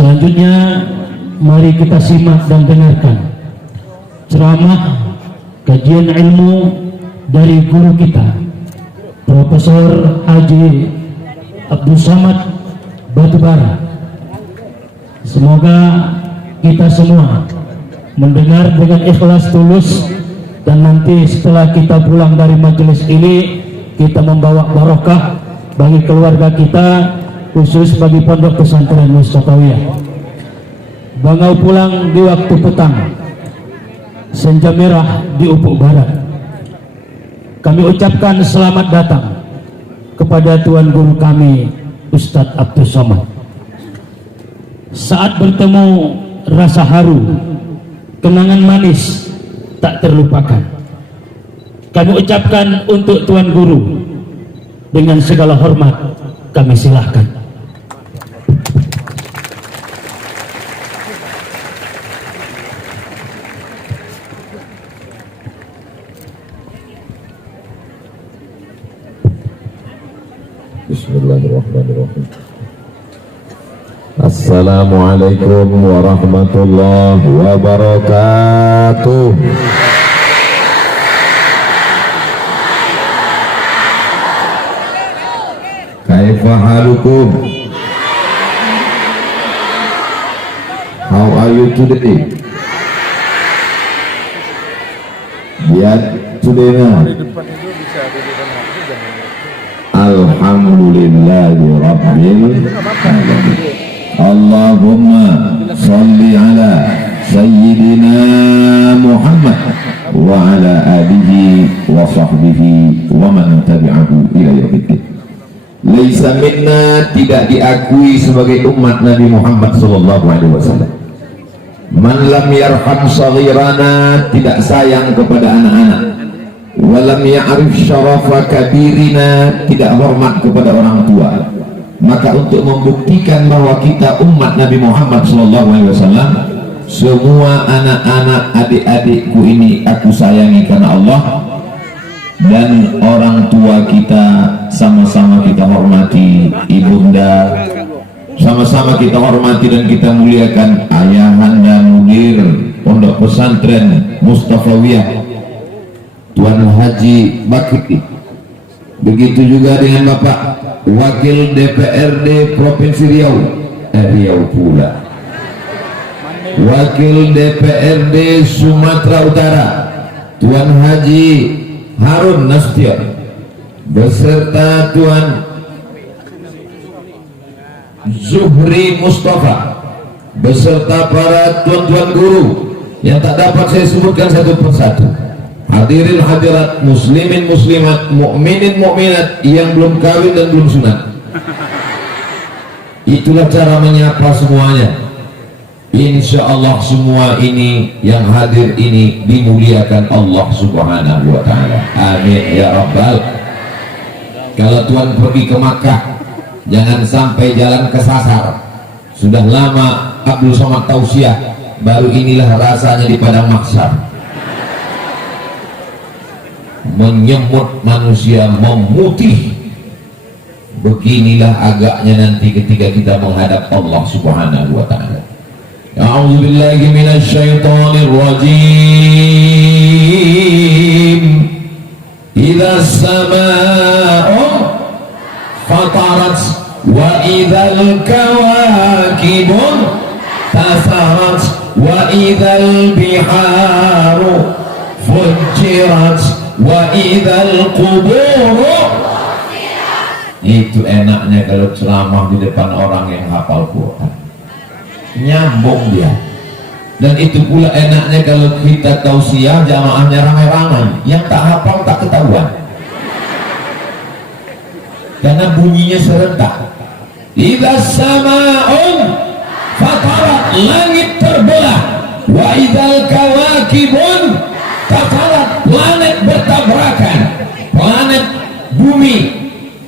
Selanjutnya mari kita simak dan dengarkan ceramah kajian ilmu dari guru kita Profesor Haji Abdul Somad Batubara. Semoga kita semua mendengar dengan ikhlas tulus, dan nanti setelah kita pulang dari majelis ini kita membawa barokah bagi keluarga kita, khusus bagi pondok pesantren Mustafawiyah. Bangau pulang di waktu petang, senja merah di ufuk barat. Kami ucapkan selamat datang kepada Tuan Guru kami Ustadz Abdul Somad. Saat bertemu rasa haru, kenangan manis tak terlupakan. Kami ucapkan untuk Tuan Guru dengan segala hormat kami silahkan. Bismillahirrahmanirrahim. Assalamualaikum warahmatullahi wabarakatuh. Kaifa halukum? How are you today? Lihat today now. Alhamdulillahi rabbil alamin. Allahumma salli ala sayyidina Muhammad wa ala alihi wa sahbihi wa man tabi'ahu ila yaumiddin. Laisa minna, tidak diakui sebagai umat Nabi Muhammad sallallahu alaihi wasallam. Man lam yarham saghirana, tidak sayang kepada anak-anak. Walam ya'rif syarafa kabirina, tidak hormat kepada orang tua. Maka untuk membuktikan bahwa kita umat Nabi Muhammad SAW, semua anak-anak adik-adikku ini aku sayangi karena Allah, dan orang tua kita sama-sama kita hormati, ibunda sama-sama kita hormati dan kita muliakan ayahanda mudir pondok pesantren Mustafawiyah Tuan Haji Bakri. Begitu juga dengan Bapak Wakil DPRD Provinsi Riau, Riau pula, Wakil DPRD Sumatera Utara Tuan Haji Harun Nastya, beserta Tuan Zuhri Mustafa, beserta para tuan-tuan guru yang tak dapat saya sebutkan satu persatu. Hadirin hadirat, muslimin muslimat, mukminin mukminat yang belum kawin dan belum sunat. Itulah cara menyapa semuanya. Insya Allah semua ini yang hadir ini dimuliakan Allah Subhanahu wa ta'ala. Amin ya rabbal. Kalau Tuhan pergi ke Makkah, jangan sampai jalan kesasar. Sudah lama Abdul Somad tausiah, baru inilah rasanya di padang mahsyar. Menyemut manusia, memutih. Beginilah agaknya nanti ketika kita menghadap Allah Subhanahu wa ta'ala. A'udzu billahi minasy syaithanir rajim. Idza samaa'u fatarat wa idzal kawakibu tasarat wa idzal biharu fujirat wa idzal quburu. Itu enaknya kalau ceramah di depan orang yang hafal Quran, nyambung dia. Dan itu pula enaknya kalau kita tausiah jamaahnya ramai-ramai, yang tak hafal tak ketahuan karena bunyinya serentak. Idza sama'un fatarat, langit terbelah, wa idzal kawakibun tafarat, planet bertabrakan, planet bumi,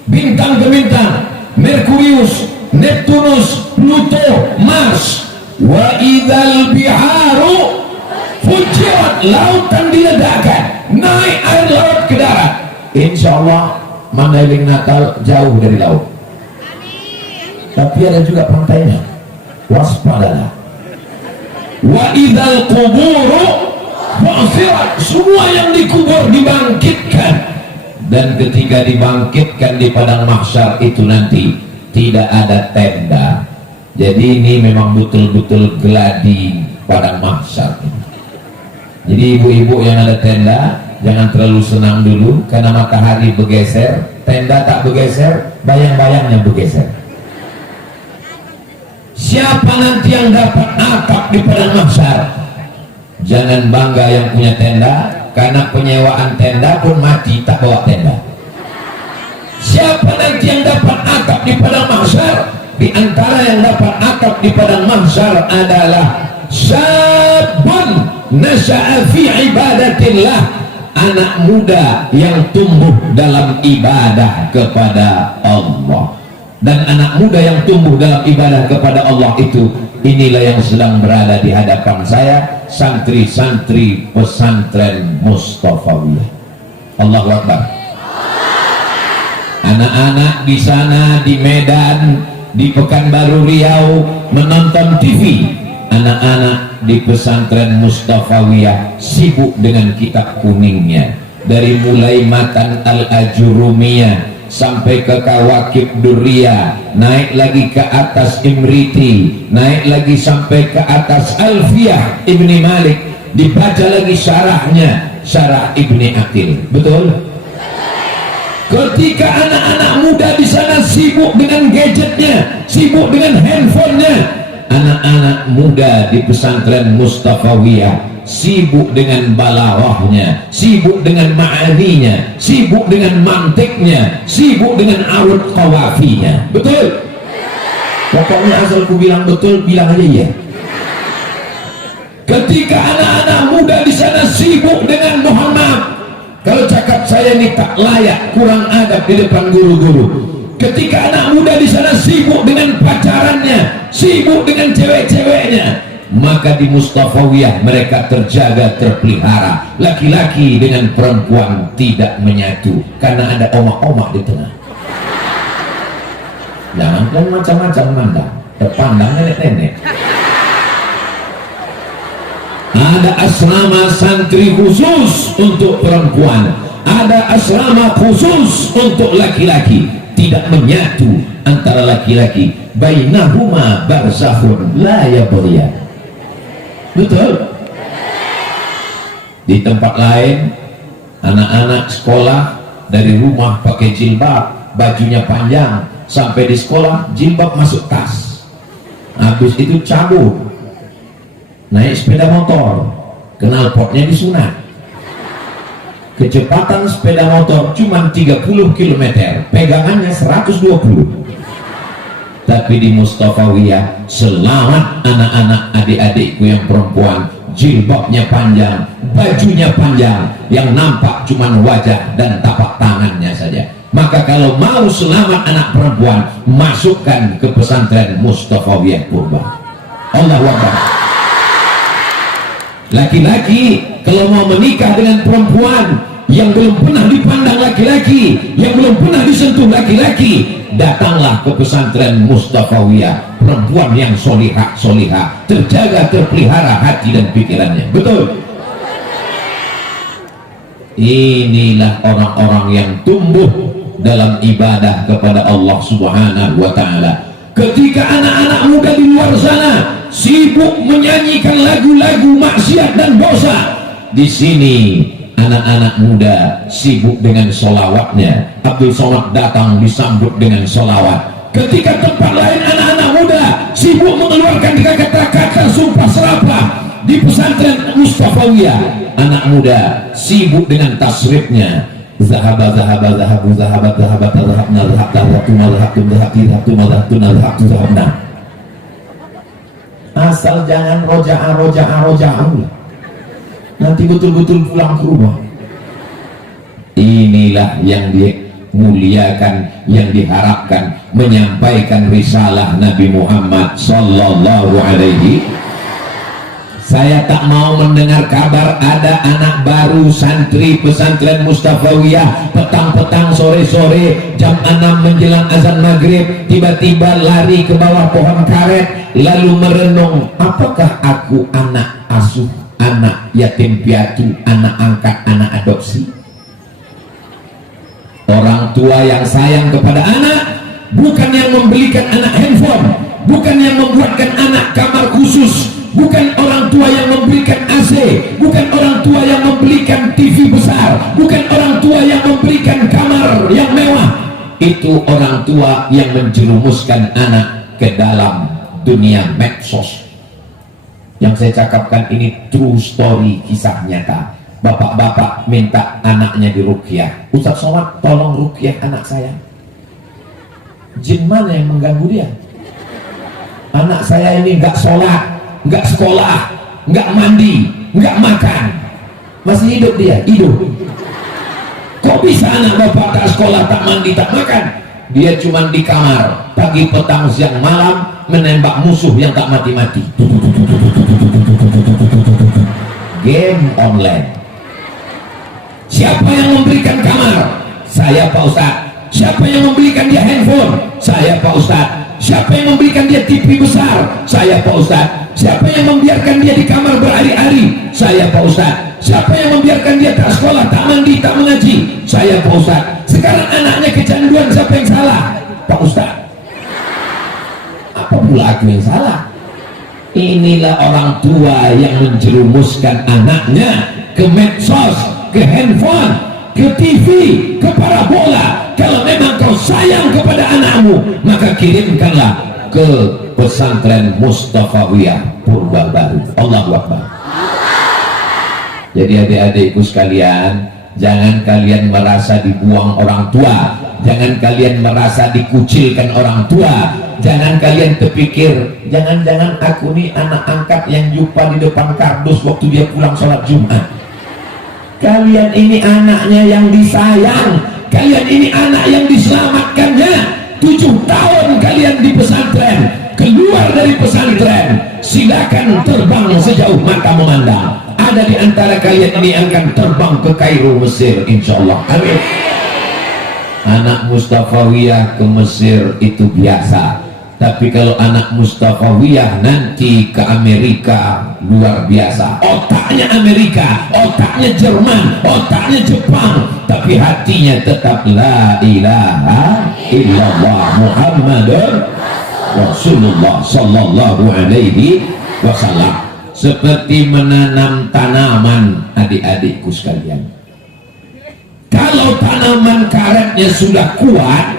bintang ke bintang, Merkurius, Neptunus, Pluto, Mars. Wa idzal biharu fujirat, lautan diledakkan, naik air laut ke darat. Insya Allah Mandailing Natal jauh dari laut, tapi ada juga pantainya. waspadalah. Wa idzal quburu bu'thirat, semua yang dikubur dibangkitkan, dan ketika dibangkitkan di padang mahsyar itu nanti tidak ada tenda. Jadi ini memang betul-betul geladi padang mahsyar. Jadi ibu-ibu yang ada tenda jangan terlalu senang dulu karena matahari bergeser, tenda tak bergeser, bayang-bayangnya bergeser. Siapa nanti yang dapat atap di padang mahsyar? Jangan bangga yang punya tenda, karena penyewaan tenda pun mati tak bawa tenda. Siapa nanti yang dapat atap di padang mahsyar? Di antara yang dapat atap di padang mahsyar adalah syabun nasya'a fi ibadatillah, anak muda yang tumbuh dalam ibadah kepada Allah. Dan anak muda yang tumbuh dalam ibadah kepada Allah itu, inilah yang sedang berada di hadapan saya, santri-santri pesantren Mustafawiyah. Allahu Akbar. Anak-anak di sana, di Medan, di Pekanbaru Riau menonton TV. Anak-anak di pesantren Mustafawiyah sibuk dengan kitab kuningnya, dari mulai Matan Al-Ajurumiyah sampai ke Kawakib Durriyah, naik lagi ke atas Imriti, naik lagi sampai ke atas Alfiyah Ibni Malik, dibaca lagi syarahnya, syarah Ibni Aqil. Betul? Ketika anak-anak muda di sana sibuk dengan gadgetnya, sibuk dengan handphonenya, anak-anak muda di pesantren Mustafawiyah sibuk dengan balaghahnya, sibuk dengan ma'aninya, sibuk dengan mantiknya, sibuk dengan arut qawafinya. Betul? Pokoknya asal ku bilang betul, bilang aja ya. Ketika anak-anak muda di sana sibuk dengan, mohon maaf kalau cakap saya ini tak layak, kurang adab di depan guru-guru. Ketika anak muda di sana sibuk dengan pacarannya, sibuk dengan cewek-ceweknya, maka di Mustafawiyah mereka terjaga, terpelihara. Laki-laki dengan perempuan tidak menyatu karena ada omak-omak di tengah. Jangan kan macam-macam mandang, terpandang nenek-nenek. Ada asrama santri khusus untuk perempuan, ada asrama khusus untuk laki-laki. Tidak menyatu antara laki-laki, bainahuma barzakhun la yabghiyan. Betul? Di tempat lain anak-anak sekolah dari rumah pakai jilbab, bajunya panjang, sampai di sekolah jilbab masuk tas, habis itu cabut, naik sepeda motor, knalpotnya disunat, kecepatan sepeda motor cuma 30 km, pegangannya 120. Tapi di Mustafawiyah selamat anak-anak adik-adikku yang perempuan, jilbabnya panjang, bajunya panjang, yang nampak cuma wajah dan tapak tangannya saja. Maka kalau mau selamat anak perempuan, masukkan ke pesantren Mustafawiyah Purba. Allahu Akbar. Laki-laki kalau mau menikah dengan perempuan yang belum pernah dipandang laki-laki, yang belum pernah disentuh laki-laki, datanglah ke pesantren Mustafawiyah, perempuan yang solihah, terjaga, terpelihara hati dan pikirannya. Betul? Inilah orang-orang yang tumbuh dalam ibadah kepada Allah Subhanahu wa Ta'ala. Ketika anak-anak muda di luar sana sibuk menyanyikan lagu-lagu maksiat dan dosa, di sini anak-anak muda sibuk dengan solawatnya. Abdul Somad datang disambut dengan solawat. Ketika tempat lain anak-anak muda sibuk mengeluarkan kata-kata sumpah serapah, di pesantren Mustafawiyah anak muda sibuk dengan tasrifnya. Zahabat asal jangan roja'ah, nanti betul-betul pulang ke rumah. Inilah yang dimuliakan, yang diharapkan, menyampaikan risalah Nabi Muhammad sallallahu alaihi. Saya tak mau mendengar kabar ada anak baru santri pesantren Mustafawiyah petang-petang sore-sore jam 6 menjelang azan maghrib tiba-tiba lari ke bawah pohon karet lalu merenung, apakah aku anak asuh, anak yatim piatu, anak angkat, anak adopsi? Orang tua yang sayang kepada anak bukan yang membelikan anak handphone, bukan yang membuatkan anak kamar khusus, bukan orang tua yang memberikan AC, bukan orang tua yang memberikan TV besar, bukan orang tua yang memberikan kamar yang mewah. Itu orang tua yang menjerumuskan anak ke dalam dunia medsos. Yang saya cakapkan ini true story, kisah nyata. Bapak-bapak minta anaknya diruqyah. Ustaz Somad, tolong ruqyah anak saya. Jin mana yang mengganggu dia? Anak saya ini nggak sholat, nggak sekolah, nggak mandi, nggak makan, masih hidup dia, hidup. Kok bisa anak bapak tak sekolah, tak mandi, tak makan? Dia cuma di kamar pagi, petang, siang, malam menembak musuh yang tak mati-mati. Game online. Siapa yang memberikan kamar? Saya, Pak Ustaz. Siapa yang memberikan dia handphone? Saya, Pak Ustaz. Siapa yang memberikan dia TV besar? Saya, Pak Ustaz. Siapa yang membiarkan dia di kamar berhari-hari? Saya, Pak Ustaz. Siapa yang membiarkan dia tak sekolah, tak mandi, tak mengaji? Saya, Pak Ustaz. Sekarang anaknya kecanduan, siapa yang salah? Pak Ustaz. Apa pula aku yang salah? Inilah orang tua yang menjerumuskan anaknya ke medsos, ke handphone, ke TV, ke parabola. Kalau memang kau sayang kepada anakmu, maka kirimkanlah ke pesantren Mustafawiyah Purbabaru. Allahu Akbar. Jadi adik-adikku sekalian, jangan kalian merasa dibuang orang tua, jangan kalian merasa dikucilkan orang tua, jangan kalian terpikir jangan-jangan aku nih anak angkat yang jumpa di depan kardus waktu dia pulang sholat Jumat. Kalian ini anaknya yang disayang, kalian ini anak yang diselamatkannya. 7 tahun kalian di pesantren, keluar dari pesantren, silakan terbang sejauh mata memandang. Ada di antara kalian ini akan terbang ke Kairo, Mesir, insyaallah. Amin. Anak Mustafawiyah ke Mesir itu biasa, tapi kalau anak Mustafawiyah nanti ke Amerika, luar biasa. Otaknya Amerika, otaknya Jerman, otaknya Jepang, tapi hatinya tetap la ilaha illallah Muhammadur Rasulullah sallallahu alaihi wasallam. Seperti menanam tanaman, adik-adikku sekalian. Kalau tanaman karetnya sudah kuat,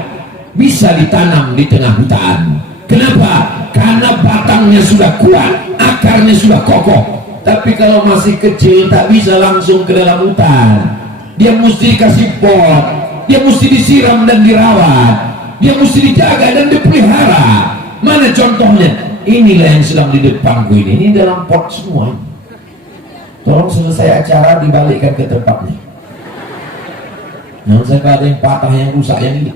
bisa ditanam di tengah hutan. Kenapa? Karena batangnya sudah kuat, akarnya sudah kokoh. Tapi kalau masih kecil, tak bisa langsung ke dalam hutan. Dia mesti dikasih pot, dia mesti disiram dan dirawat, dia mesti dijaga dan dipelihara. Mana contohnya? Inilah yang sedang di depanku ini dalam pot semua. Tolong selesai acara dibalikkan ke tempatnya. Jangan sampai ada yang patah, yang rusak, yang ini.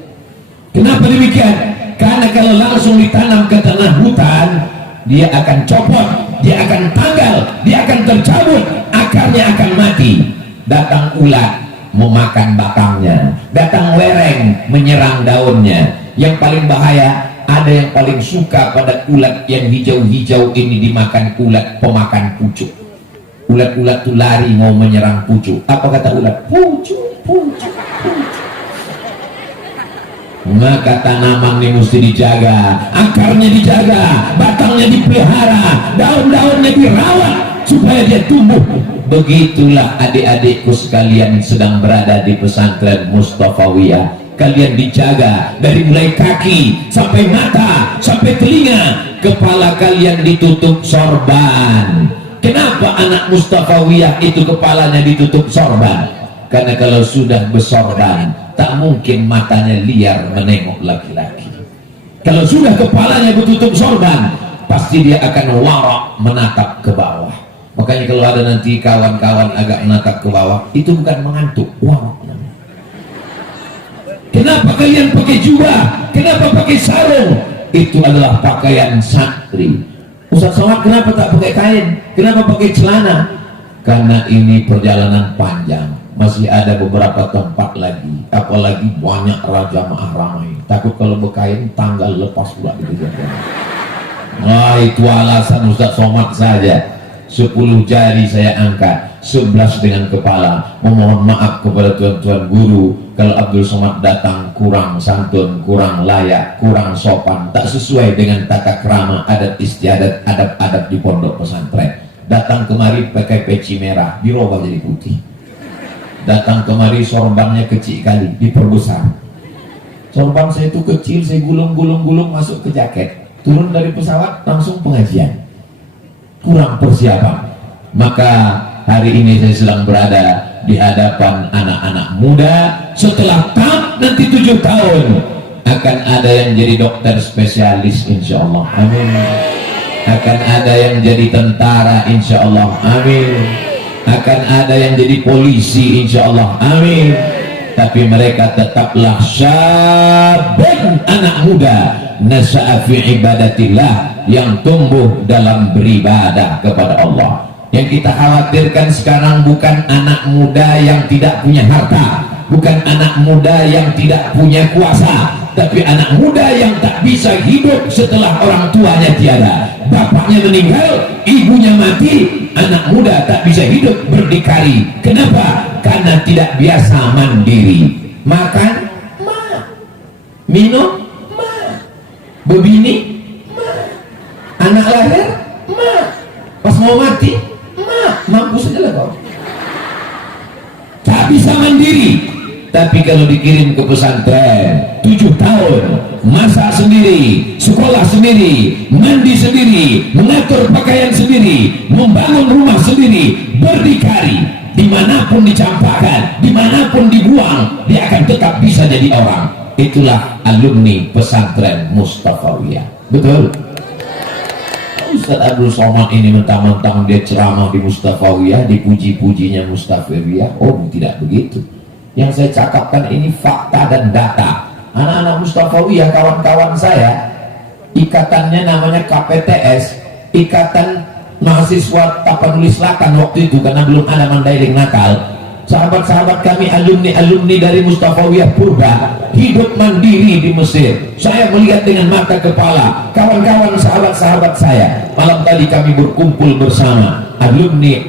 Kenapa demikian? Karena kalau langsung ditanam ke tengah hutan, dia akan copot, dia akan tanggal, dia akan tercabut, akarnya akan mati. Datang ulat memakan batangnya, datang lereng menyerang daunnya. Yang paling bahaya, ada yang paling suka pada ulat yang hijau-hijau ini dimakan ulat pemakan pucuk. Ulat-ulat itu lari mau menyerang pucuk. Apa kata ulat? Pucuk, pucuk, pucuk. Maka tanaman ini mesti dijaga, akarnya dijaga, batangnya dipelihara, daun-daunnya dirawat supaya dia tumbuh. Begitulah adik-adikku sekalian sedang berada di pesantren Mustafawiyah. Kalian dijaga dari mulai kaki sampai mata sampai telinga, kepala kalian ditutup sorban. Kenapa anak Mustafawiyah itu kepalanya ditutup sorban? Karena kalau sudah bersorban, tak mungkin matanya liar menengok laki-laki. Kalau sudah kepalanya bertutup sorban, pasti dia akan warak menatap ke bawah. Makanya kalau ada nanti kawan-kawan agak menatap ke bawah, itu bukan mengantuk, warak. Kenapa kalian pakai jubah? Kenapa pakai sarung? Itu adalah pakaian santri. Ustaz Somad, kenapa tak pakai kain? Kenapa pakai celana? Karena ini perjalanan panjang. Masih ada beberapa tempat lagi. Apalagi apalagi banyak raja ma'ah ramai, takut kalau bekain tanggal lepas pula dikejar. Wah, itu alasan Ustaz Somad saja 10 jari saya angkat, 11 dengan kepala, memohon maaf kepada tuan-tuan guru kalau Abdul Somad datang kurang santun, kurang layak, kurang sopan, tak sesuai dengan tata krama, adat istiadat, adab-adab di pondok pesantren. Datang kemari pakai peci merah, dirubah jadi putih. Datang kemari sorbannya kecil kali, diperbesar. Sorban saya itu kecil, saya gulung-gulung masuk ke jaket. Turun dari pesawat langsung pengajian. Kurang persiapan. Maka hari ini saya sedang berada di hadapan anak-anak muda. Setelah nanti 7 tahun akan ada yang jadi dokter spesialis insyaallah, amin. Akan ada yang jadi tentara insyaallah, amin. Akan ada yang jadi polisi insyaallah, amin. Tapi mereka tetaplah syabun, anak muda, nasa'a fi ibadatillah, yang tumbuh dalam beribadah kepada Allah. Yang kita khawatirkan sekarang bukan anak muda yang tidak punya harta, bukan anak muda yang tidak punya kuasa, tapi anak muda yang tak bisa hidup setelah orang tuanya tiada. Bapaknya meninggal, ibunya mati, anak muda tak bisa hidup berdikari. Kenapa? Karena tidak biasa mandiri. Makan, ma. Minum, ma. Bebini, ma. Anak lahir, ma. Pas mau mati, ma. Mampus aja lah kau. Tak bisa mandiri. Tapi kalau dikirim ke pesantren 7 tahun, masak sendiri, sekolah sendiri, mandi sendiri, mengatur pakaian sendiri, membangun rumah sendiri, berdikari, dimanapun dicampakkan, dimanapun dibuang, dia akan tetap bisa jadi orang. Itulah alumni pesantren Mustafawiyah. Betul? Ustaz Abdul Somad ini mentang-mentang dia ceramah di Mustafawiyah, dipuji-pujinya Mustafawiyah. Oh, tidak begitu. Yang saya cakapkan ini fakta dan data. Anak-anak Mustafawiyah, kawan-kawan saya, ikatannya namanya KPTS, Ikatan Mahasiswa Tapanuli Selatan waktu itu, karena belum ada Mandailing nakal. Sahabat-sahabat kami, alumni dari Mustafawiyah Purba, hidup mandiri di Mesir. Saya melihat dengan mata kepala. Kawan-kawan, sahabat-sahabat saya, malam tadi kami berkumpul bersama alumni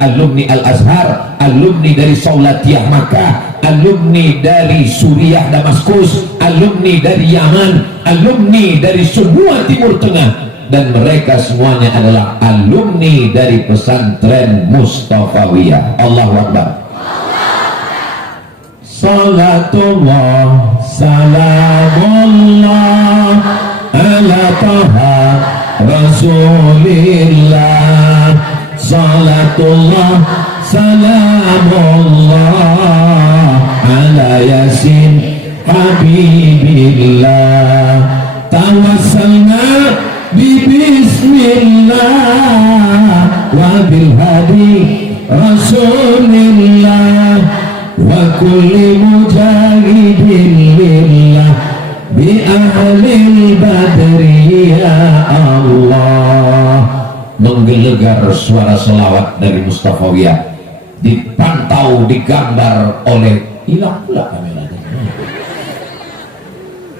Al-Azhar, alumni dari Saulatiyah Makkah, alumni dari Suriah Damaskus, alumni dari Yaman, alumni dari semua Timur Tengah, dan mereka semuanya adalah alumni dari pesantren Mustafawiyah. Allahu Akbar. Salatullah salamullah ala taha rasulillah. Salatullah salamullah ala yasin habibillah. Tawassalna bi bismillah wa bil hadi rasulillah wa kulli mujahidin lillah bi ahlil badri ya Allah. Menggelegar suara selawat dari Mustafawiyah, dipantau, digambar oleh, hilang pula kameranya.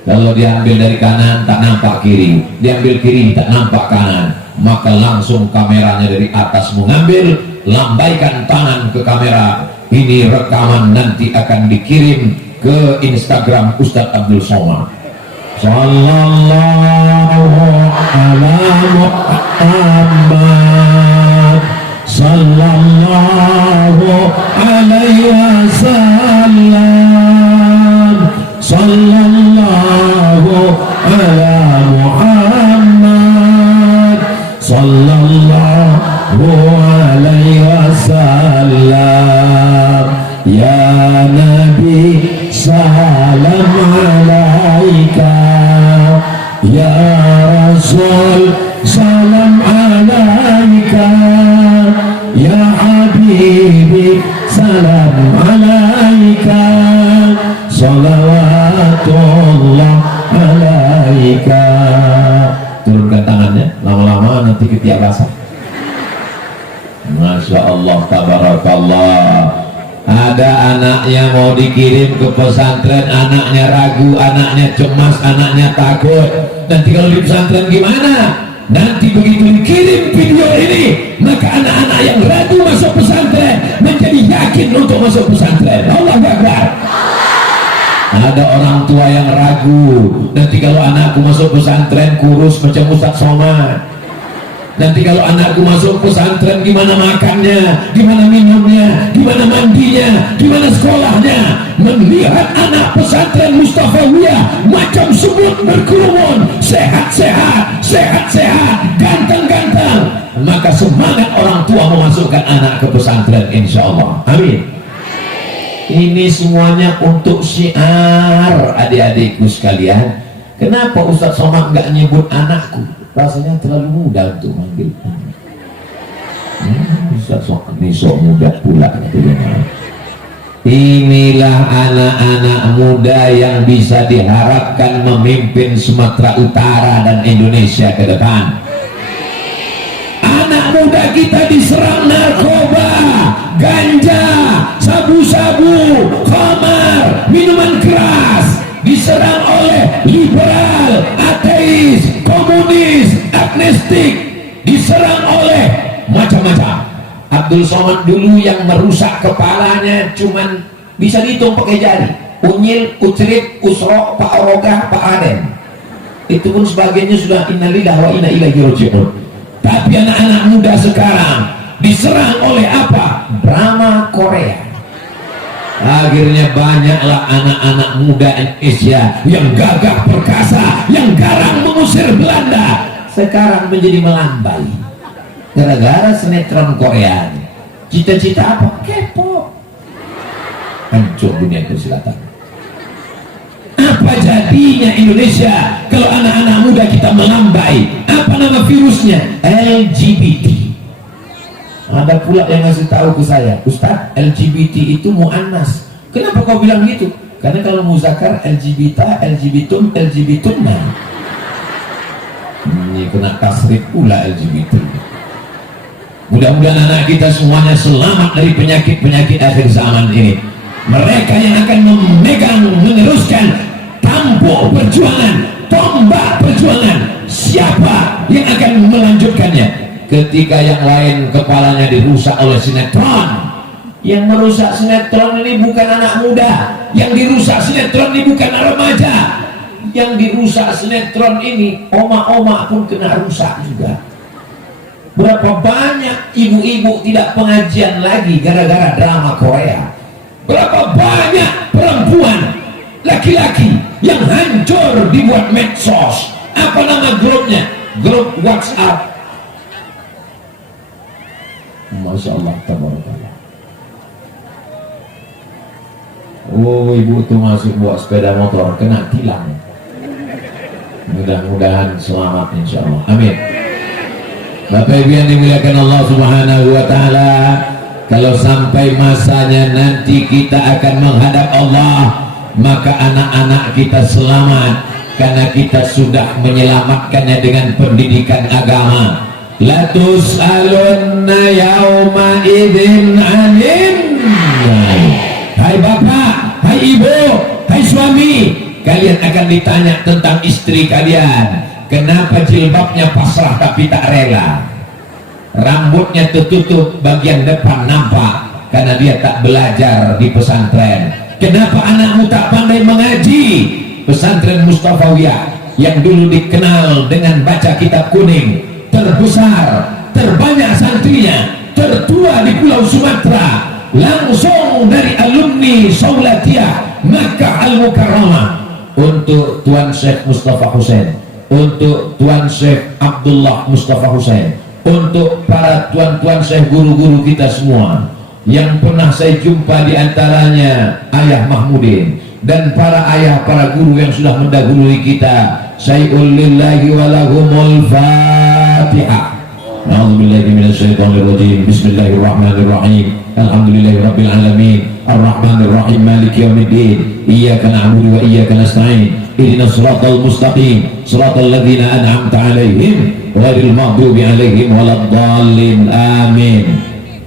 Kalau diambil dari kanan tak nampak kiri, diambil kiri tak nampak kanan, maka langsung kameranya dari atas mengambil, lambaikan tangan ke kamera. Ini rekaman nanti akan dikirim ke Instagram Ustadz Abdul Somad. Sallallahu ala Muhammad sallallahu alaihi wasallam. Sallallahu ala Muhammad sallallahu alaihi wasallam. Ya Nabi salam alaika, ya Rasul salam alaika, ya Habibi salam alaika, salawatullah alaika. Turunkan tangannya, lama-lama nanti ketiak basah. Masya Allah, tabarakallah. Ada anaknya mau dikirim ke pesantren, anaknya ragu, anaknya cemas, anaknya takut. Nanti kalau di pesantren gimana? Nanti begitu dikirim video ini, maka anak-anak yang ragu masuk pesantren menjadi yakin untuk masuk pesantren. Allah Akbar. Ada orang tua yang ragu, nanti kalau anakku masuk pesantren kurus macam Ustaz Somad. Nanti kalau anakku masuk pesantren gimana makannya, gimana minumnya, gimana mandinya, gimana sekolahnya. Melihat anak pesantren Mustafawiyah macam semut berkerumun, sehat-sehat, sehat-sehat, ganteng-ganteng, maka semangat orang tua memasukkan anak ke pesantren, insya Allah. Amin. Ini semuanya untuk syiar adik-adikku sekalian. Kenapa Ustaz Somad nggak nyebut anakku? Rasanya terlalu muda untuk manggil. Ustaz Somad ini sok muda pula. Inilah anak-anak muda yang bisa diharapkan memimpin Sumatera Utara dan Indonesia ke depan. Anak muda kita diserang narkoba, ganja, sabu-sabu, khamar, minuman keras, diserang oleh liberal, ateis, komunis, agnostik, diserang oleh macam-macam. Abdul Somad dulu yang merusak kepalanya cuman bisa dihitung pakai jari. Unyil, Ucrit, Usro, Pak Oroga, Pak Aden. Itu pun sebagainya sudah innalillahi wa inna ilaihi raji'un. Tapi anak-anak muda sekarang diserang oleh apa? Drama Korea. Akhirnya banyaklah anak-anak muda Indonesia yang gagah perkasa, yang garang mengusir Belanda, sekarang menjadi melambai gara-gara sinetron Korea. Cita-cita apa? Kepo. Hancur dunia persilatan. Apa jadinya Indonesia kalau anak-anak muda kita melambai? Apa nama virusnya? LGBT. Ada pula yang ngasih tahu ke saya, Ustaz, LGBT itu muannas. Kenapa kau bilang gitu? Karena kalau muzakkar LGBT, LGBTun, LGBTunna. Ini kena tasrif pula LGBT. Mudah-mudahan anak kita semuanya selamat dari penyakit-penyakit akhir zaman ini. Mereka yang akan memegang, meneruskan tampuk perjuangan, tombak perjuangan, siapa yang akan melanjutkannya? Ketika yang lain kepalanya dirusak oleh sinetron. Yang merusak sinetron ini bukan anak muda, yang dirusak sinetron ini bukan remaja, yang dirusak sinetron ini oma-oma pun kena rusak juga. Berapa banyak ibu-ibu tidak pengajian lagi gara-gara drama Korea. Berapa banyak perempuan, laki-laki yang hancur dibuat medsos. Apa nama grupnya? Grup WhatsApp. Masya Allah, tabarakallah. Oh, ibu tuh masuk bawa sepeda motor kena tilang. Mudah-mudahan selamat insya Allah. Amin. Bapak Ibu yang dimuliakan Allah Subhanahu wa Ta'ala, kalau sampai masanya nanti kita akan menghadap Allah, maka anak-anak kita selamat karena kita sudah menyelamatkannya dengan pendidikan agama. La tus'alunna yawma idzin 'anil. Hai bapak, hai ibu, hai suami, kalian akan ditanya tentang istri kalian. Kenapa jilbabnya pasrah tapi tak rela? Rambutnya tertutup bagian depan nampak karena dia tak belajar di pesantren. Kenapa anakmu tak pandai mengaji? Pesantren Mustafawiyah yang dulu dikenal dengan baca kitab kuning, terbesar, terbanyak santrinya, tertua di Pulau Sumatera, langsung dari alumni Saulatiyah Makkah Al-Mukarramah. Untuk Tuan Syekh Mustafa Hussein, untuk Tuan Syekh Abdullah Mustafa Hussein, untuk para tuan-tuan Syekh guru-guru kita semua yang pernah saya jumpa, di antaranya Ayah Mahmudin dan para ayah, para guru yang sudah mendahului kita. Syai'ul lillahi walahumul Fatihah. A'udzubillahi minasyaitonir rajim. Bismillahirrahmanirrahim. Alhamdulillahi rabbil alamin. Arrahmanir rahim. Maliki yaumiddin. Iyyaka na'budu wa iyyaka nasta'in. Ihdinas siratal mustaqim. Siratal ladzina an'amta 'alaihim ghairil maghdubi 'alaihim waladdallin. Amin.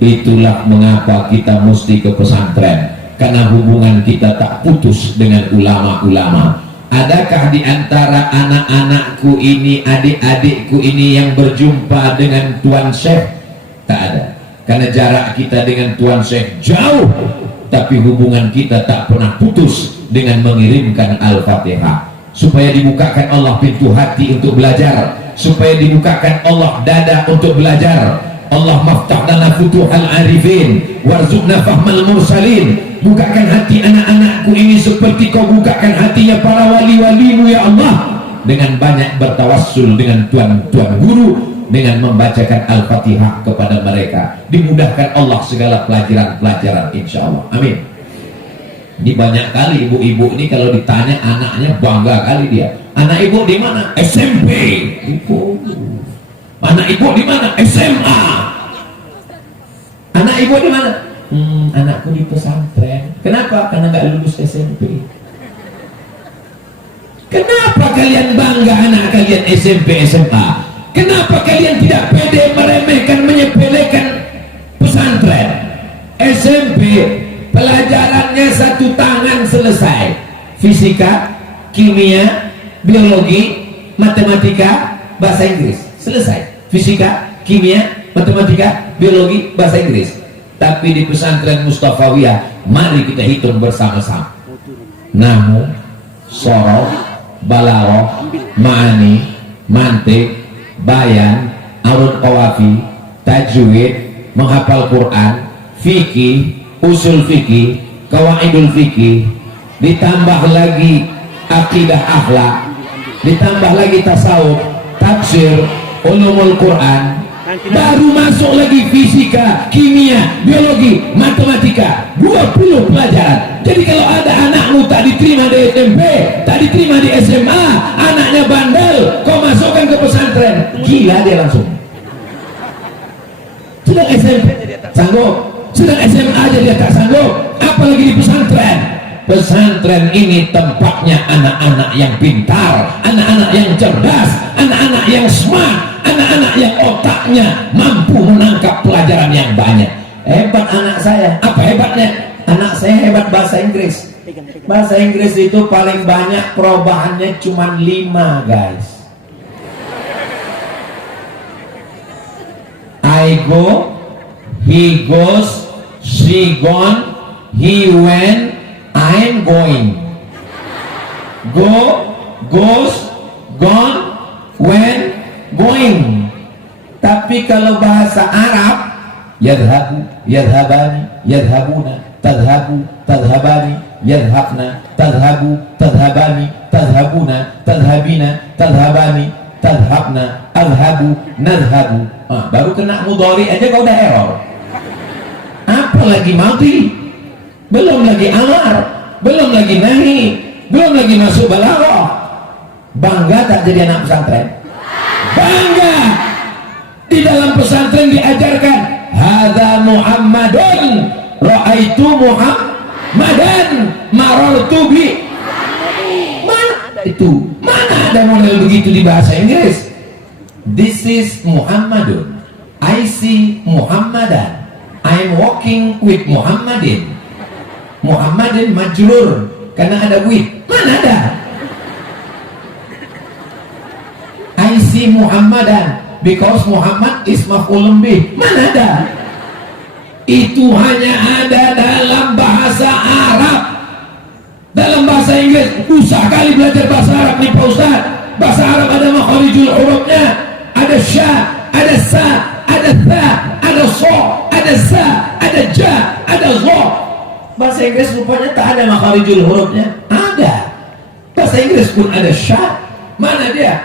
Itulah mengapa kita mesti ke pesantren, karena hubungan kita tak putus dengan ulama-ulama. Adakah di antara anak-anakku ini, adik-adikku ini yang berjumpa dengan Tuan Syekh? Tak ada, karena jarak kita dengan Tuan Syekh jauh, tapi hubungan kita tak pernah putus dengan mengirimkan Al-Fatihah, supaya dibukakan Allah pintu hati untuk belajar, supaya dibukakan Allah dada untuk belajar. Allah maftah lana futuhal arifin warzuqna fahmal mursalin. Bukakan hati anak-anakku ini seperti kau bukakan hatinya para wali-walimu ya Allah, dengan banyak bertawassul dengan tuan-tuan guru, dengan membacakan Al-Fatihah kepada mereka. Dimudahkan Allah segala pelajaran-pelajaran insyaallah. Amin. Ini banyak kali ibu-ibu ini kalau ditanya anaknya bangga kali dia. Anak ibu di mana? SMP. Ibu. Anak ibu di mana? SMA. Anak ibu di mana? Anakku di pesantren. Kenapa? Karena nggak lulus SMP. Kenapa kalian bangga anak kalian SMP SMA? Kenapa kalian tidak pede meremehkan, menyepelekan pesantren? SMP pelajarannya satu tangan selesai. Fisika, kimia, biologi, matematika, bahasa Inggris. Selesai. Fisika, kimia, matematika, biologi, bahasa Inggris. Tapi di pesantren Mustafawiyah, mari kita hitung bersama-sama. Nahwu, sorof, balaghah, ma'ani, mantik, bayan, arun qawafi, tajwid, menghafal Quran, fikih, usul fikih, qawaidul fikih, ditambah lagi akidah akhlak, ditambah lagi tasawuf, tafsir, ulumul Quran, baru masuk lagi fisika, kimia, biologi, matematika, 20 pelajaran. Jadi kalau ada anakmu tak diterima di SMP, tak diterima di SMA, anaknya bandel, kau masukkan ke pesantren, gila dia langsung. Sedang SMP dia tak sanggup, sedang SMA aja dia tak sanggup, apalagi di pesantren. Pesantren ini tempatnya anak-anak yang pintar, anak-anak yang cerdas, anak-anak yang smart, anak-anak yang otaknya mampu menangkap pelajaran yang banyak. Hebat anak saya. Apa hebatnya? Anak saya hebat bahasa Inggris. Bahasa Inggris itu paling banyak perubahannya cuma 5 guys. I go, he goes, she gone, he went, I'm going. Go, goes, gone, went, going. Tapi kalau bahasa Arab, yadhabu, yadhabani, yadhabuna, tadhabu, tadhabani, yadhabna, tadhabu, tadhabani, tadhabuna, tadhabina, tadhabani, tadhabna, adhabu, nadhabu. Baru kena mudhari aja kau udah error. Apalagi madhi, belum lagi amar, belum lagi nahi, belum lagi masuk balaghah. Bangga tak jadi anak pesantren? Bangga. Di dalam pesantren diajarkan hadza Muhammadun, ra'aitu Muhammadan, marartu bi. Mana ada itu? Mana ada model begitu di bahasa Inggris? This is Muhammadun, I see Muhammadan, I'm walking with Muhammadin. Muhammadin majrur karena ada with. Mana ada? I see Muhammadan because Muhammad is maf'ulun bih. Mana ada? Itu hanya ada dalam bahasa Arab. Dalam bahasa Inggris susah kali belajar bahasa Arab nih Pak Ustaz. Bahasa Arab ada makharijul hurufnya, ada sya, ada sa, ada tha, ada so, ada sa, ada ja, ada gha. Bahasa Inggris rupanya tak ada makharijul hurufnya. Ada. Bahasa Inggris pun ada sya. Mana dia?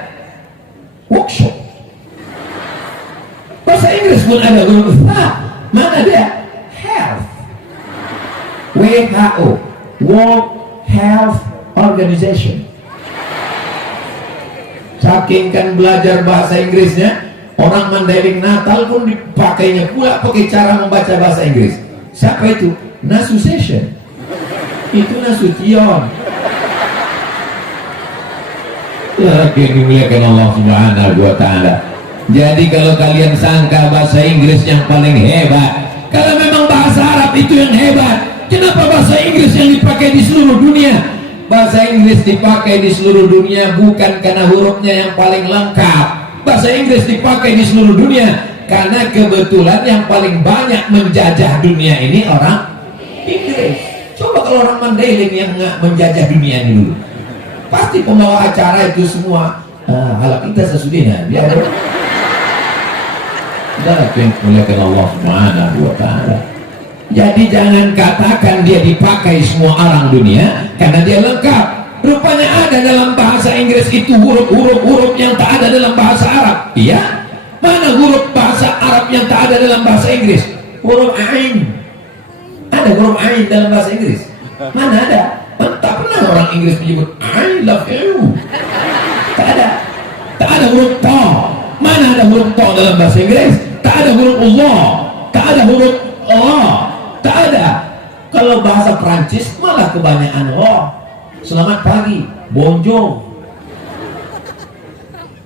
Workshop. Bahasa Inggris pun ada huruf tha. Mana dia? Health. WHO, World Health Organization. Saking kan belajar bahasa Inggrisnya, orang Mandailing Natal pun dipakainya pula pakai cara membaca bahasa Inggris. Siapa itu? Nasution. Itu Nasution. Ya, dimuliakan Allah Subhanahu wa Ta'ala. Jadi kalau kalian sangka bahasa Inggris yang paling hebat, Kalau memang bahasa Arab itu yang hebat, kenapa bahasa Inggris yang dipakai di seluruh dunia? Bahasa Inggris dipakai di seluruh dunia bukan karena hurufnya yang paling lengkap. Bahasa Inggris dipakai di seluruh dunia karena kebetulan yang paling banyak menjajah dunia ini orang Inggris. Coba kalau orang Mandailing yang menjajah dunia ini dulu, pasti pembawa acara itu semua halak kita sesudahnya biar udah yang muliakan Allah Subhanahu wa ta'ala. Jadi jangan katakan dia dipakai semua orang dunia karena dia lengkap. Rupanya ada dalam bahasa Inggris itu huruf-huruf yang tak ada dalam bahasa Arab. Iya, mana huruf bahasa Arab yang tak ada dalam bahasa Inggris? Huruf Ain. Ada huruf Ain dalam bahasa Inggris? Mana ada? Tak pernah orang Inggris menyebut I love you. Tak ada. Tak ada huruf Ta. Mana ada huruf Ta dalam bahasa Inggris? Tak ada huruf Allah. Tak ada huruf Allah. Tak ada. Kalau bahasa Prancis malah kebanyakan selamat pagi, bonjour.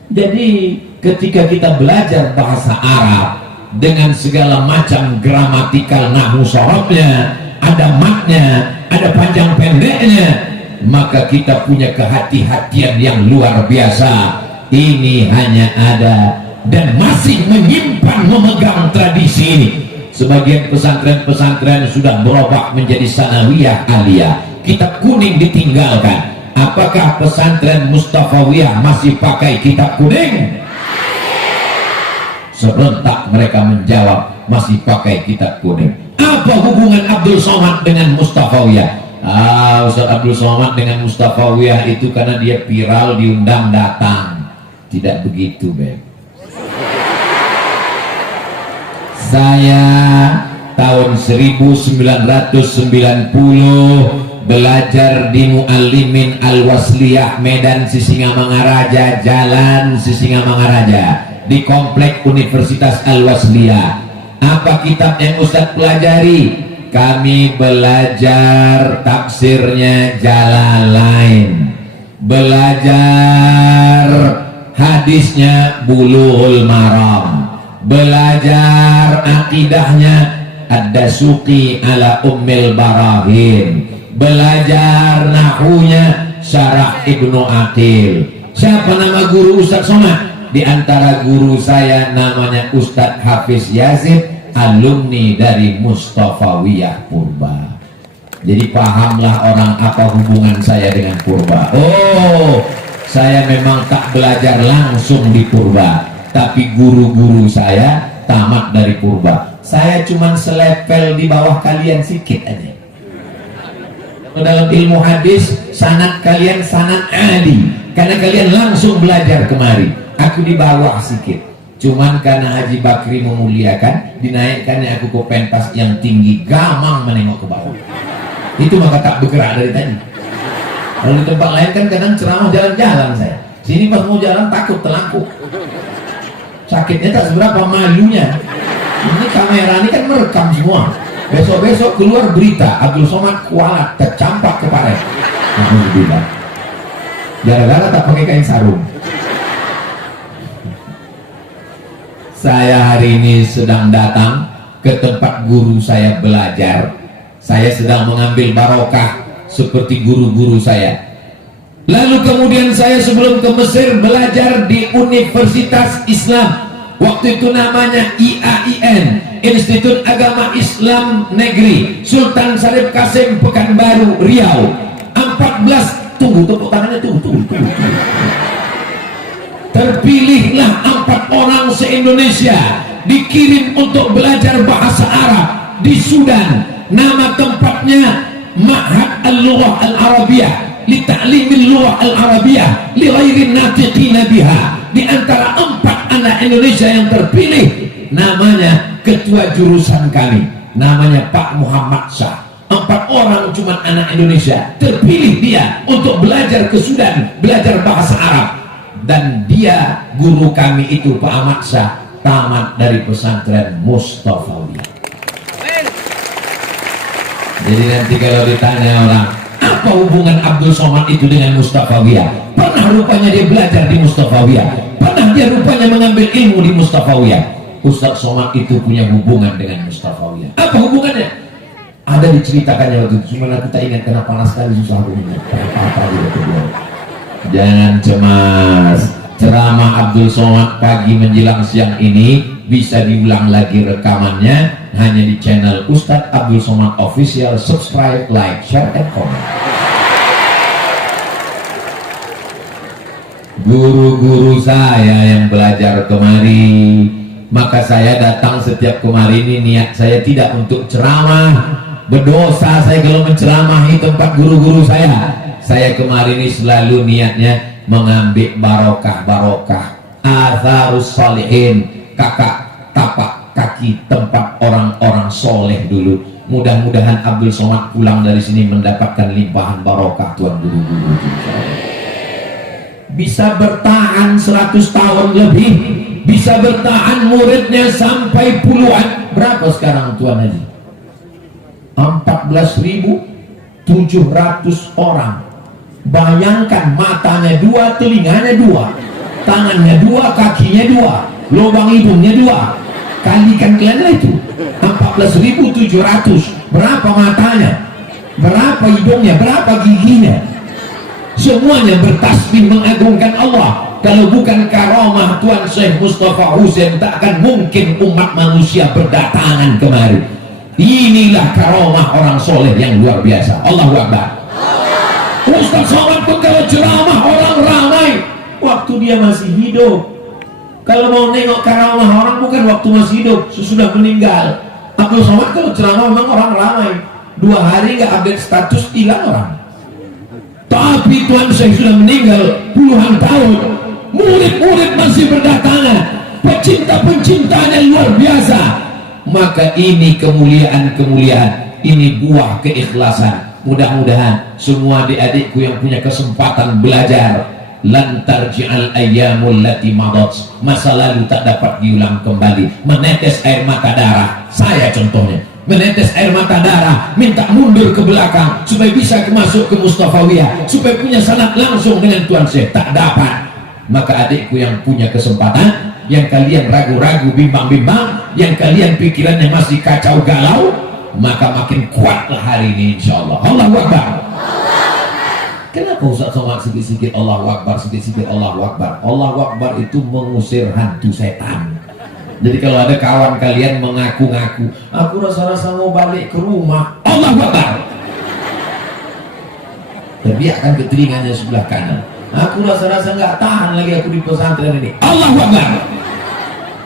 Jadi ketika kita belajar bahasa Arab dengan segala macam gramatikal nahwu sorobnya, ada matnya, ada panjang pendeknya, maka kita punya kehati-hatian yang luar biasa. Ini hanya ada dan masih menyimpan, memegang tradisi ini. Sebagian pesantren-pesantren sudah berubah menjadi sanawiyah aliyah, kitab kuning ditinggalkan. Apakah pesantren Mustafawiyah masih pakai kitab kuning? Serentak mereka menjawab masih pakai kitab kuning. Apa hubungan Abdul Somad dengan Mustafawiyah? Ustaz Abdul Somad dengan Mustafawiyah itu karena dia viral, diundang datang. Tidak begitu, Beb. Saya tahun 1990 belajar di Muallimin Al-Wasliyah Medan Sisingamangaraja, Jalan Sisingamangaraja, di komplek Universitas Al-Wasliyah. Apa kitab yang Ustadz pelajari? Kami belajar tafsirnya Jalalain, belajar hadisnya Bulughul Maram, belajar akidahnya Ad-Dasuqi ala Ummil Barahin, belajar nahunya Syarah Ibnu Aqil. Siapa nama guru Ustadz Somad? Di antara guru saya namanya Ustadz Hafiz Yazid, alumni dari Mustafawiyah Purba. Jadi pahamlah orang apa hubungan saya dengan Purba. Oh, saya memang tak belajar langsung di Purba, tapi guru-guru saya tamat dari Purba. Saya cuman selepel di bawah kalian sedikit aja. Dalam ilmu hadis sanad kalian sanad ali, karena kalian langsung belajar kemari. Aku di bawah sedikit, cuman karena Haji Bakri memuliakan, dinaikkannya aku ke pentas yang tinggi, gamang menengok ke bawah. Itu maka tak bergerak dari tadi. Kalau di tempat lain kan kadang ceramah jalan-jalan saya, sini pas mau jalan takut telangkup. Sakitnya tak seberapa, malunya. Ini kamera ini kan merekam semua. Besok-besok keluar berita Abdul Somad kualat tercampak ke paret. Alhamdulillah. Gara-gara tak pakai kain sarung. Saya hari ini sedang datang ke tempat guru saya belajar. Saya sedang mengambil barokah seperti guru-guru saya. Lalu kemudian saya sebelum ke Mesir belajar di Universitas Islam. Waktu itu namanya IAIN, Institut Agama Islam Negeri Sultan Syarif Kasim, Pekanbaru, Riau. 14, tunggu tepuk tangannya, tunggu. Terpilihlah 4 orang se-Indonesia dikirim untuk belajar bahasa Arab di Sudan. Nama tempatnya Ma'had Al-Lughah Al-Arabiyah li Ta'limil Lughah Al-Arabiyah li ghairin natiqina biha. Di antara 4 anak Indonesia yang terpilih, namanya ketua jurusan kami, namanya Pak Muhammad Shah. 4 orang cuma anak Indonesia, terpilih dia untuk belajar ke Sudan, belajar bahasa Arab. Dan dia guru kami itu Pak Ahmad Shah tamat dari pesantren Mustafawiyah. Jadi nanti kalau ditanya orang apa hubungan Abdul Somad itu dengan Mustafawiyah, pernah rupanya dia belajar di Mustafawiyah, pernah dia rupanya mengambil ilmu di Mustafawiyah. Ustadz Somad itu punya hubungan dengan Mustafawiyah. Apa hubungannya? Ada diceritakannya waktu itu, cuma aku tak ingat karena panas sekali, susah aku ingat. Apa gitu. Jangan cemas. Ceramah Abdul Somad pagi menjelang siang ini bisa diulang lagi rekamannya hanya di channel Ustadz Abdul Somad Official. Subscribe, like, share, and comment. Guru-guru saya yang belajar kemari, maka saya datang setiap kemari ini niat saya tidak untuk ceramah. Berdosa saya kalau menceramahi tempat guru-guru saya. Saya kemarin ini selalu niatnya mengambil barokah atharus salihin, kakak tapak kaki tempat orang-orang soleh dulu. Mudah-mudahan Abdul Somad pulang dari sini mendapatkan limpahan barokah Tuan guru-guru. Bisa bertahan 100 tahun lebih, bisa bertahan muridnya sampai puluhan. Berapa sekarang Tuan Haji? 14.700 orang. Bayangkan, matanya 2, telinganya 2, tangannya 2, kakinya 2, lubang hidungnya 2. Kalikan kalian itu 14.700. Berapa matanya, berapa hidungnya, berapa giginya? Semuanya bertasbih mengagungkan Allah. Kalau bukan karamah Tuan Syekh Mustafa Husain, tak akan mungkin umat manusia berdatangan kemari. Inilah karamah orang soleh yang luar biasa. Allahu Akbar. Ustaz Somad pun kalau ceramah orang ramai waktu dia masih hidup. Kalau mau nengok karamah orang bukan waktu masih hidup, sesudah meninggal. Abdul Somad kalau ceramah memang orang ramai. 2 hari nggak update status, hilang orang. Tapi Tuan Syekh sudah meninggal puluhan tahun, murid-murid masih berdatangan, pecinta-pencintanya luar biasa. Maka ini kemuliaan-kemuliaan, ini buah keikhlasan. Mudah-mudahan semua adik-adikku yang punya kesempatan belajar, lan tarji'al ayyamul lati madat, masa lalu tak dapat diulang kembali. Menetes air mata darah, saya contohnya menetes air mata darah, minta mundur ke belakang supaya bisa masuk ke Mustafawiyah, supaya punya sanad langsung dengan Tuan Syekh, tak dapat. Maka adikku yang punya kesempatan, yang kalian ragu-ragu, bimbang-bimbang, yang kalian pikirannya masih kacau galau, maka makin kuatlah hari ini insyaallah. Allahu Akbar. Kenapa Ustaz Somad sikit-sikit Allahu Akbar, sikit-sikit Allahu Akbar? Allahu Akbar itu mengusir hantu setan. Jadi kalau ada kawan kalian mengaku-ngaku, aku rasa-rasa mau balik ke rumah, Allahu Akbar, terbiakkan ke telinganya sebelah kanan, aku rasa-rasa nggak tahan lagi aku di pesantren ini, Allahu Akbar.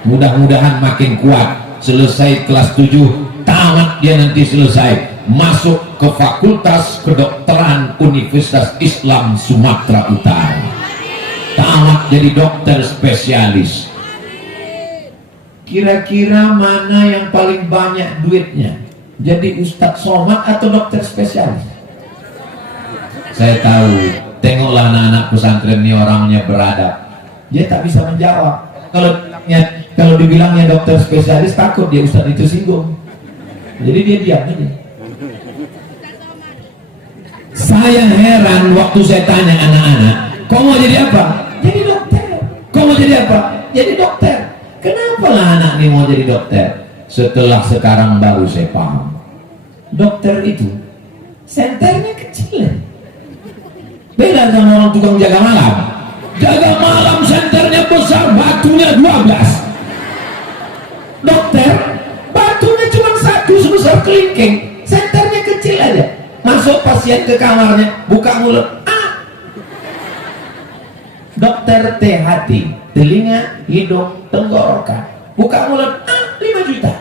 Mudah-mudahan makin kuat. Selesai kelas 7, tamat dia nanti selesai, masuk ke Fakultas Kedokteran Universitas Islam Sumatera Utara, tamat jadi dokter spesialis. Kira-kira mana yang paling banyak duitnya, jadi Ustadz Somad atau dokter spesialis? Saya tahu, tengoklah anak-anak pesantren ini orangnya beradab, dia tak bisa menjawab. Kalau dibilangnya dokter spesialis, takut dia Ustadz itu singgung, jadi dia diam aja. Saya heran waktu saya tanya anak-anak, kau mau jadi apa? Jadi dokter. Kau mau jadi apa? Jadi dokter. Kenapa lah anak ini mau jadi dokter? Setelah sekarang baru saya paham, dokter itu senternya kecil, beda sama orang tukang jaga malam. Jaga malam senternya besar, batunya 12. Dokter batunya cuma 1 sebesar kelingking, senternya kecil aja. Masuk pasien ke kamarnya, buka mulut, dokter THT, telinga, hidung, tenggorokan, buka mulut, 5 juta.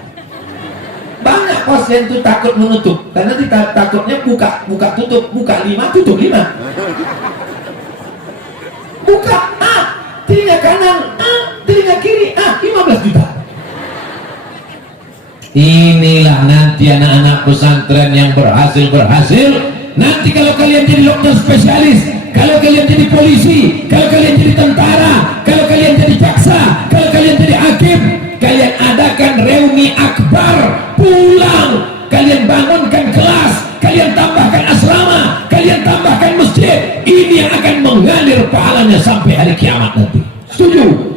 Banyak pasien tuh takut menutup, karena takutnya buka tutup, buka 5 tutup 5. Buka, telinga kanan, telinga kiri, 15 juta. Inilah nanti anak-anak pesantren yang berhasil. Nanti kalau kalian jadi dokter spesialis, kalau kalian jadi polisi, kalau kalian jadi tentara, kalau kalian jadi jaksa, kalau kalian jadi hakim, kalian adakan reuni akbar, pulang, kalian bangunkan kelas, kalian tambahkan asrama, kalian tambahkan masjid. Ini yang akan mengalir pahalanya sampai hari kiamat nanti. Setuju?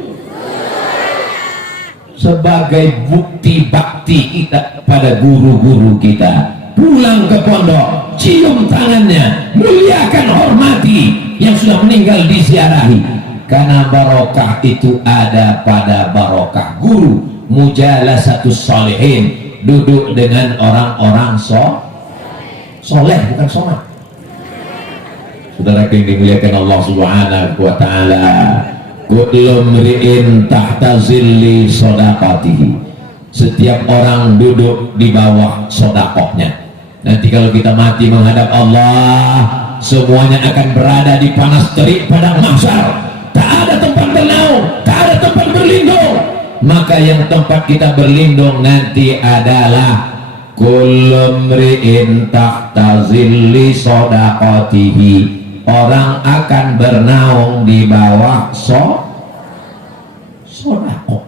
sebagai bukti bakti kita pada guru-guru kita. Pulang ke pondok, cium tangannya, muliakan, hormati yang sudah meninggal, diziarahi, karena barokah itu ada pada barokah guru. Mujalasatus sholihin, duduk dengan orang-orang soleh, bukan sholat. Saudara yang dimuliakan Allah Subhanahu wa ta'ala, kullu mri'in tahta zilli shadaqatihi, setiap orang duduk di bawah sodakohnya. Nanti kalau kita mati menghadap Allah, semuanya akan berada di panas terik padang mahsyar. Tak ada tempat bernaung, tak ada tempat berlindung. Maka yang tempat kita berlindung nanti adalah kullu mri'in tahta zilli shadaqatihi, orang akan bernaung di bawah sodakoh.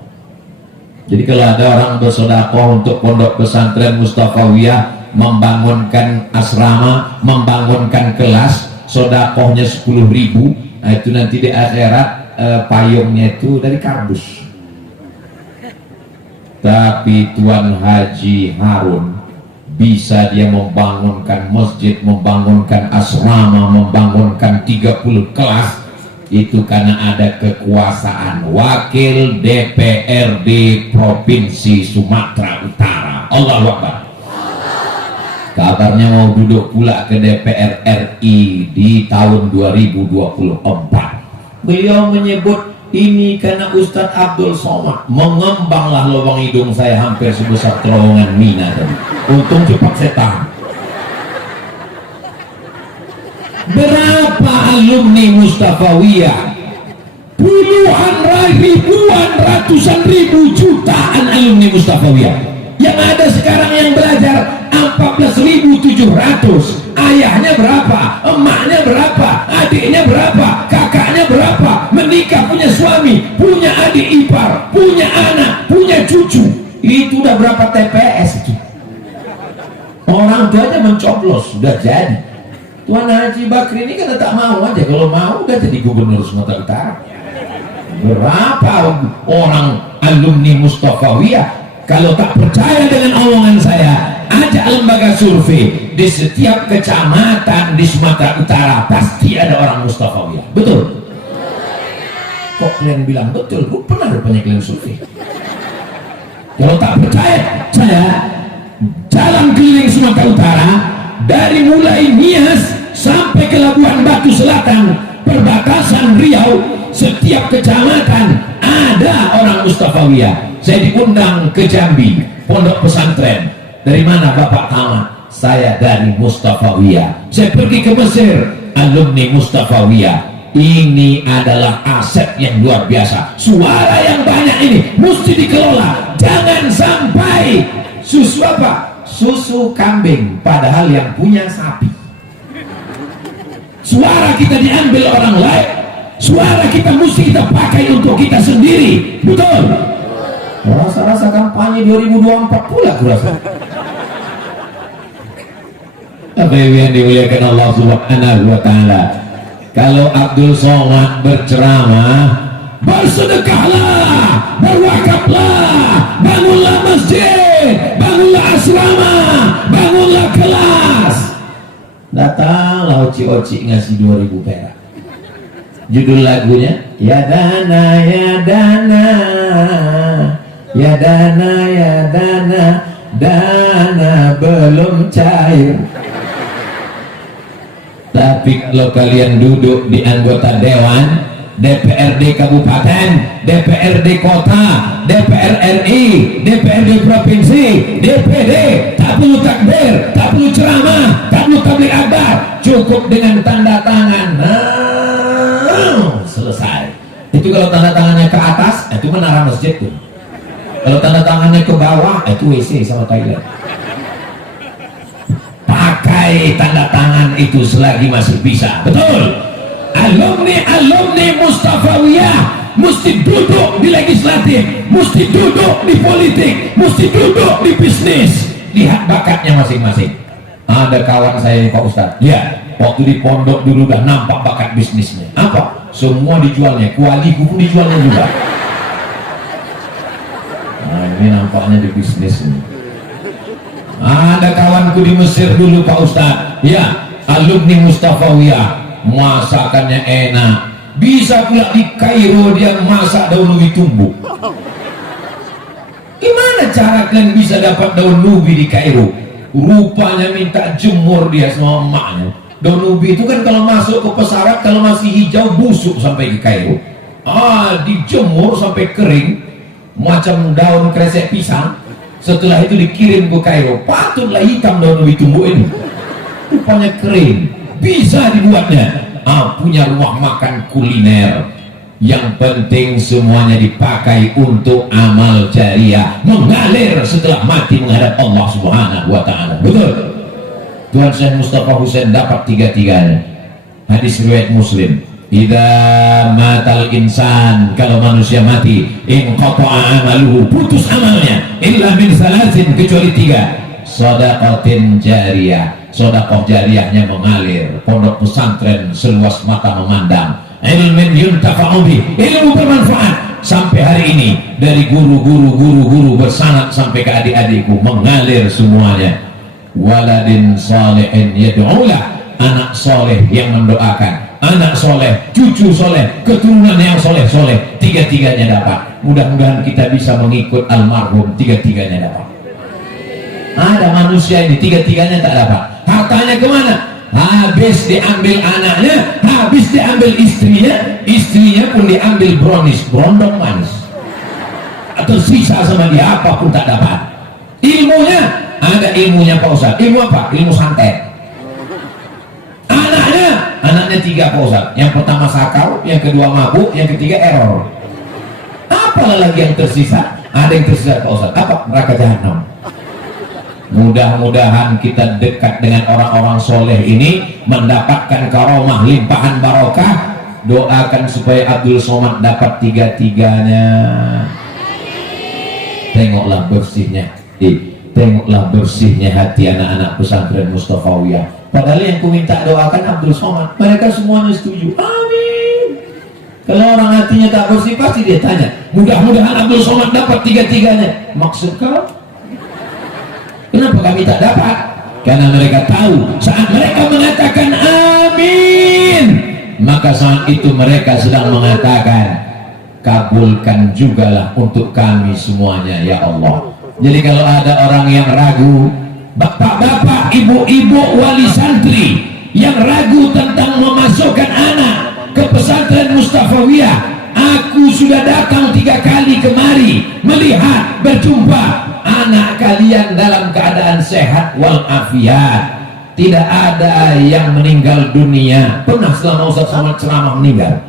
Jadi kalau ada orang bersodakoh untuk pondok pesantren Mustafawiyah, membangunkan asrama, membangunkan kelas, sodakohnya 10.000, nah itu nanti di akhirat payungnya itu dari kardus. Tapi Tuan Haji Harun bisa dia membangunkan masjid, membangunkan asrama, membangunkan 30 kelas, itu karena ada kekuasaan wakil DPRD Provinsi Sumatera Utara. Allahu Akbar. Kabarnya mau duduk pula ke DPR RI di tahun 2024. Beliau menyebut ini karena Ustadz Abdul Somad. Mengembanglah lubang hidung saya hampir sebesar terowongan Mina tadi. Untung cepat saya tahan. Berapa alumni Mustafawiyah? Puluhan ribuan, ratusan ribu, jutaan alumni Mustafawiyah. Yang ada sekarang yang belajar 14.700. Ayahnya berapa, emaknya berapa, adiknya berapa, kakaknya berapa, menikah, punya suami, punya adik ipar, punya anak, punya cucu. Itu udah berapa TPS itu? Orang tuanya mencoblos, sudah jadi. Tuan Haji Bakri ini kan tak mau aja, kalau mau udah jadi gubernur Sumatera Utara. Berapa orang alumni Mustafawiyah? Kalau tak percaya dengan omongan saya, ajak lembaga survei. Di setiap kecamatan di Sumatera Utara pasti ada orang Mustafawiyah. Betul? Kok kalian bilang betul? Gue pernah rupanya kalian survei. Kalau tak percaya saya, jalan keliling Sumatera Utara, dari mulai Nias sampai ke Labuan Batu Selatan, perbatasan Riau, setiap kecamatan ada orang Mustafawiyah. Saya diundang ke Jambi, pondok pesantren. Dari mana Bapak tamat? Saya dari Mustafawiyah. Saya pergi ke Mesir, alumni Mustafawiyah. Ini adalah aset yang luar biasa. Suara yang banyak ini mesti dikelola. Jangan sampai susu apa? Susu kambing, padahal yang punya sapi. Suara kita diambil orang lain. Suara kita mesti kita pakai untuk kita sendiri. Betul? Rasa-rasa kampanye 2024 pula kurasa. Apa yang dimuliakan Allah Subhanahu wa ta'ala, kalau Abdul Somad berceramah, bersedekahlah, berwakaflah, bangunlah masjid, bangunlah asrama, bangunlah kelas. Datanglah oci-oci ngasih 2.000 perak. Judul lagunya ya dana ya dana, ya dana ya dana, dana belum cair. Tapi kalau kalian duduk di anggota dewan, DPRD Kabupaten, DPRD Kota, DPR RI, DPRD Provinsi, DPD, tak perlu takbir, tak perlu ceramah, tak perlu tabligh akbar, cukup dengan tanda tangan. Selesai. Itu kalau tanda tangannya ke atas, itu menara masjid tuh. Kalau tanda tangannya ke bawah, itu WC sama toilet. Pakai tanda tangan itu selagi masih bisa. Betul? Alumni Mustafawiyah mesti duduk di legislatif, mesti duduk di politik, mesti duduk di bisnis. Lihat bakatnya masing-masing. Ada kawan saya Pak Ustadz, ya waktu di pondok dulu udah nampak bakat bisnisnya. Apa? Semua dijualnya, kualiku pun dijualnya juga. ini nampaknya di bisnis ini. Ada kawanku di Mesir dulu Pak Ustadz, ya, alumni Mustafawiyah, masakannya enak. Bisa pula di Kairo dia masak daun ubi tumbuk. Gimana cara kalian bisa dapat daun ubi di Kairo? Rupanya minta jemur dia sama emaknya. Daun ubi itu kan kalau masuk ke pesawat, kalau masih hijau busuk sampai ke Kairo. Dijemur sampai kering macam daun kresek pisang. Setelah itu dikirim ke Kairo, patutlah hitam daun ubi tumbuk ini. Rupanya kering, bisa dibuatnya. Punya rumah makan kuliner. Yang penting semuanya dipakai untuk amal jariah, mengalir setelah mati menghadap Allah Subhanahu wa Ta'ala. Betul? Tuan Syekh Mustafa Husain dapat tiga-tiganya. Hadis riwayat Muslim. Idza matal insan, kalau manusia mati, in qata'a amaluhu, putus amalnya, illa min salasin, kecuali 3. Shadaqatin jariyah, sedekah jariahnya mengalir, pondok pesantren seluas mata memandang, ilmin yuntafa'u bih, ilmu bermanfaat. Sampai hari ini dari guru bersanad sampai ke adik-adikku mengalir semuanya. Waladin salihin yad'ulah, anak soleh yang mendoakan, anak soleh, cucu soleh, keturunan yang soleh-soleh, tiga-tiganya dapat. Mudah-mudahan kita bisa mengikut almarhum, tiga-tiganya dapat. Ada manusia ini tiga-tiganya tak dapat. Hartanya kemana? Habis diambil anaknya, habis diambil istrinya pun diambil brownies, brondong manis, atau sisa sama dia, apapun tak dapat. Ilmunya, ada ilmunya Pak Ustaz. Ilmu apa? Ilmu santet. Anaknya 3 Pak Ustaz. Yang pertama sakau, yang kedua mabuk, yang ketiga error. Apalah lagi yang tersisa? Ada yang tersisa Pak Ustaz. Apa? Neraka jahanam. Mudah-mudahan kita dekat dengan orang-orang soleh ini, mendapatkan karomah limpahan barokah. Doakan supaya Abdul Somad dapat tiga-tiganya. Tengoklah bersihnya, tengoklah bersihnya hati anak-anak pesantren Mustafawiyah. Padahal yang ku minta doakan Abdul Somad, mereka semuanya setuju. Amin. Kalau orang hatinya tak bersih, pasti dia tanya, mudah-mudahan Abdul Somad dapat tiga-tiganya. Maksud kau? Kenapa kami tak dapat? Karena mereka tahu saat mereka mengatakan amin, maka saat itu mereka sedang mengatakan, kabulkan jugalah untuk kami semuanya ya Allah. Jadi kalau ada orang yang ragu, bapak-bapak, ibu-ibu wali santri yang ragu tentang memasukkan anak ke pesantren Mustafawiyah, aku sudah datang 3 kali kemari melihat, berjumpa anak kalian dalam keadaan sehat walafiat, tidak ada yang meninggal dunia. Pernah selama Ustaz Somad ceramah meninggal?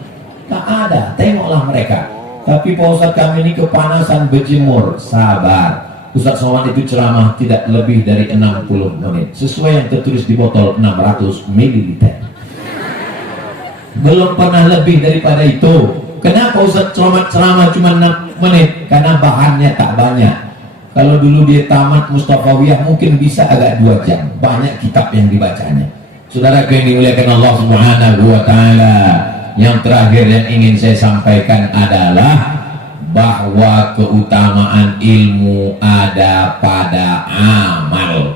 Tak ada. Tengoklah mereka. Tapi Pak Ustaz kami ini kepanasan berjemur. Sabar. Ustaz Somad itu ceramah tidak lebih dari 60 menit sesuai yang tertulis di botol, 600 ml. Belum pernah lebih daripada itu. Kenapa Ustaz Somad ceramah cuma 6 menit? Karena bahannya tak banyak. Kalau dulu dia tamat Mustafawiyah mungkin bisa agak 2 jam. Banyak kitab yang dibacanya. Saudara yang dimuliakan Allah Subhanahu wa Ta'ala, yang terakhir yang ingin saya sampaikan adalah bahwa keutamaan ilmu ada pada amal.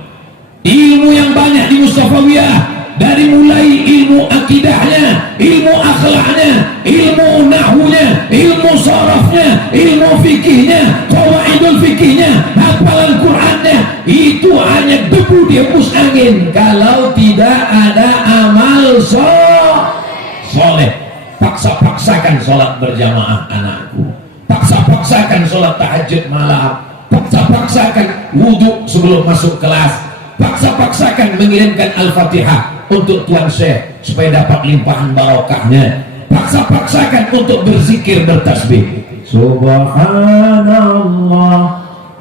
Ilmu yang banyak di Mustafawiyah, dari mulai ilmu akidahnya, ilmu akhlaknya, ilmu nahunya, ilmu sarafnya, ilmu fikihnya, qawaidul fikihnya, hafalan Qur'annya, itu hanya debu dihembus angin kalau tidak ada amal soleh. Paksa-paksakan sholat berjamaah anakku, paksa-paksakan sholat tahajud malam, paksa-paksakan wudhu sebelum masuk kelas, paksa-paksakan mengirimkan Al-Fatihah untuk Tuan Syekh supaya dapat limpahan barokahnya, paksa-paksakan untuk berzikir, bertasbih, subhanallah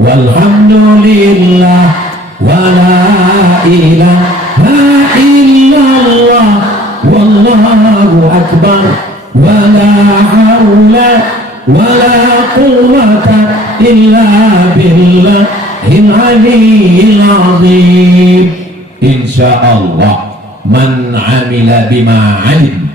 walhamdulillah wala ilaha illallah wallahu akbar wala haula wala quwwata illa billahil aliyyil azim. Insyaallah man amila bima alim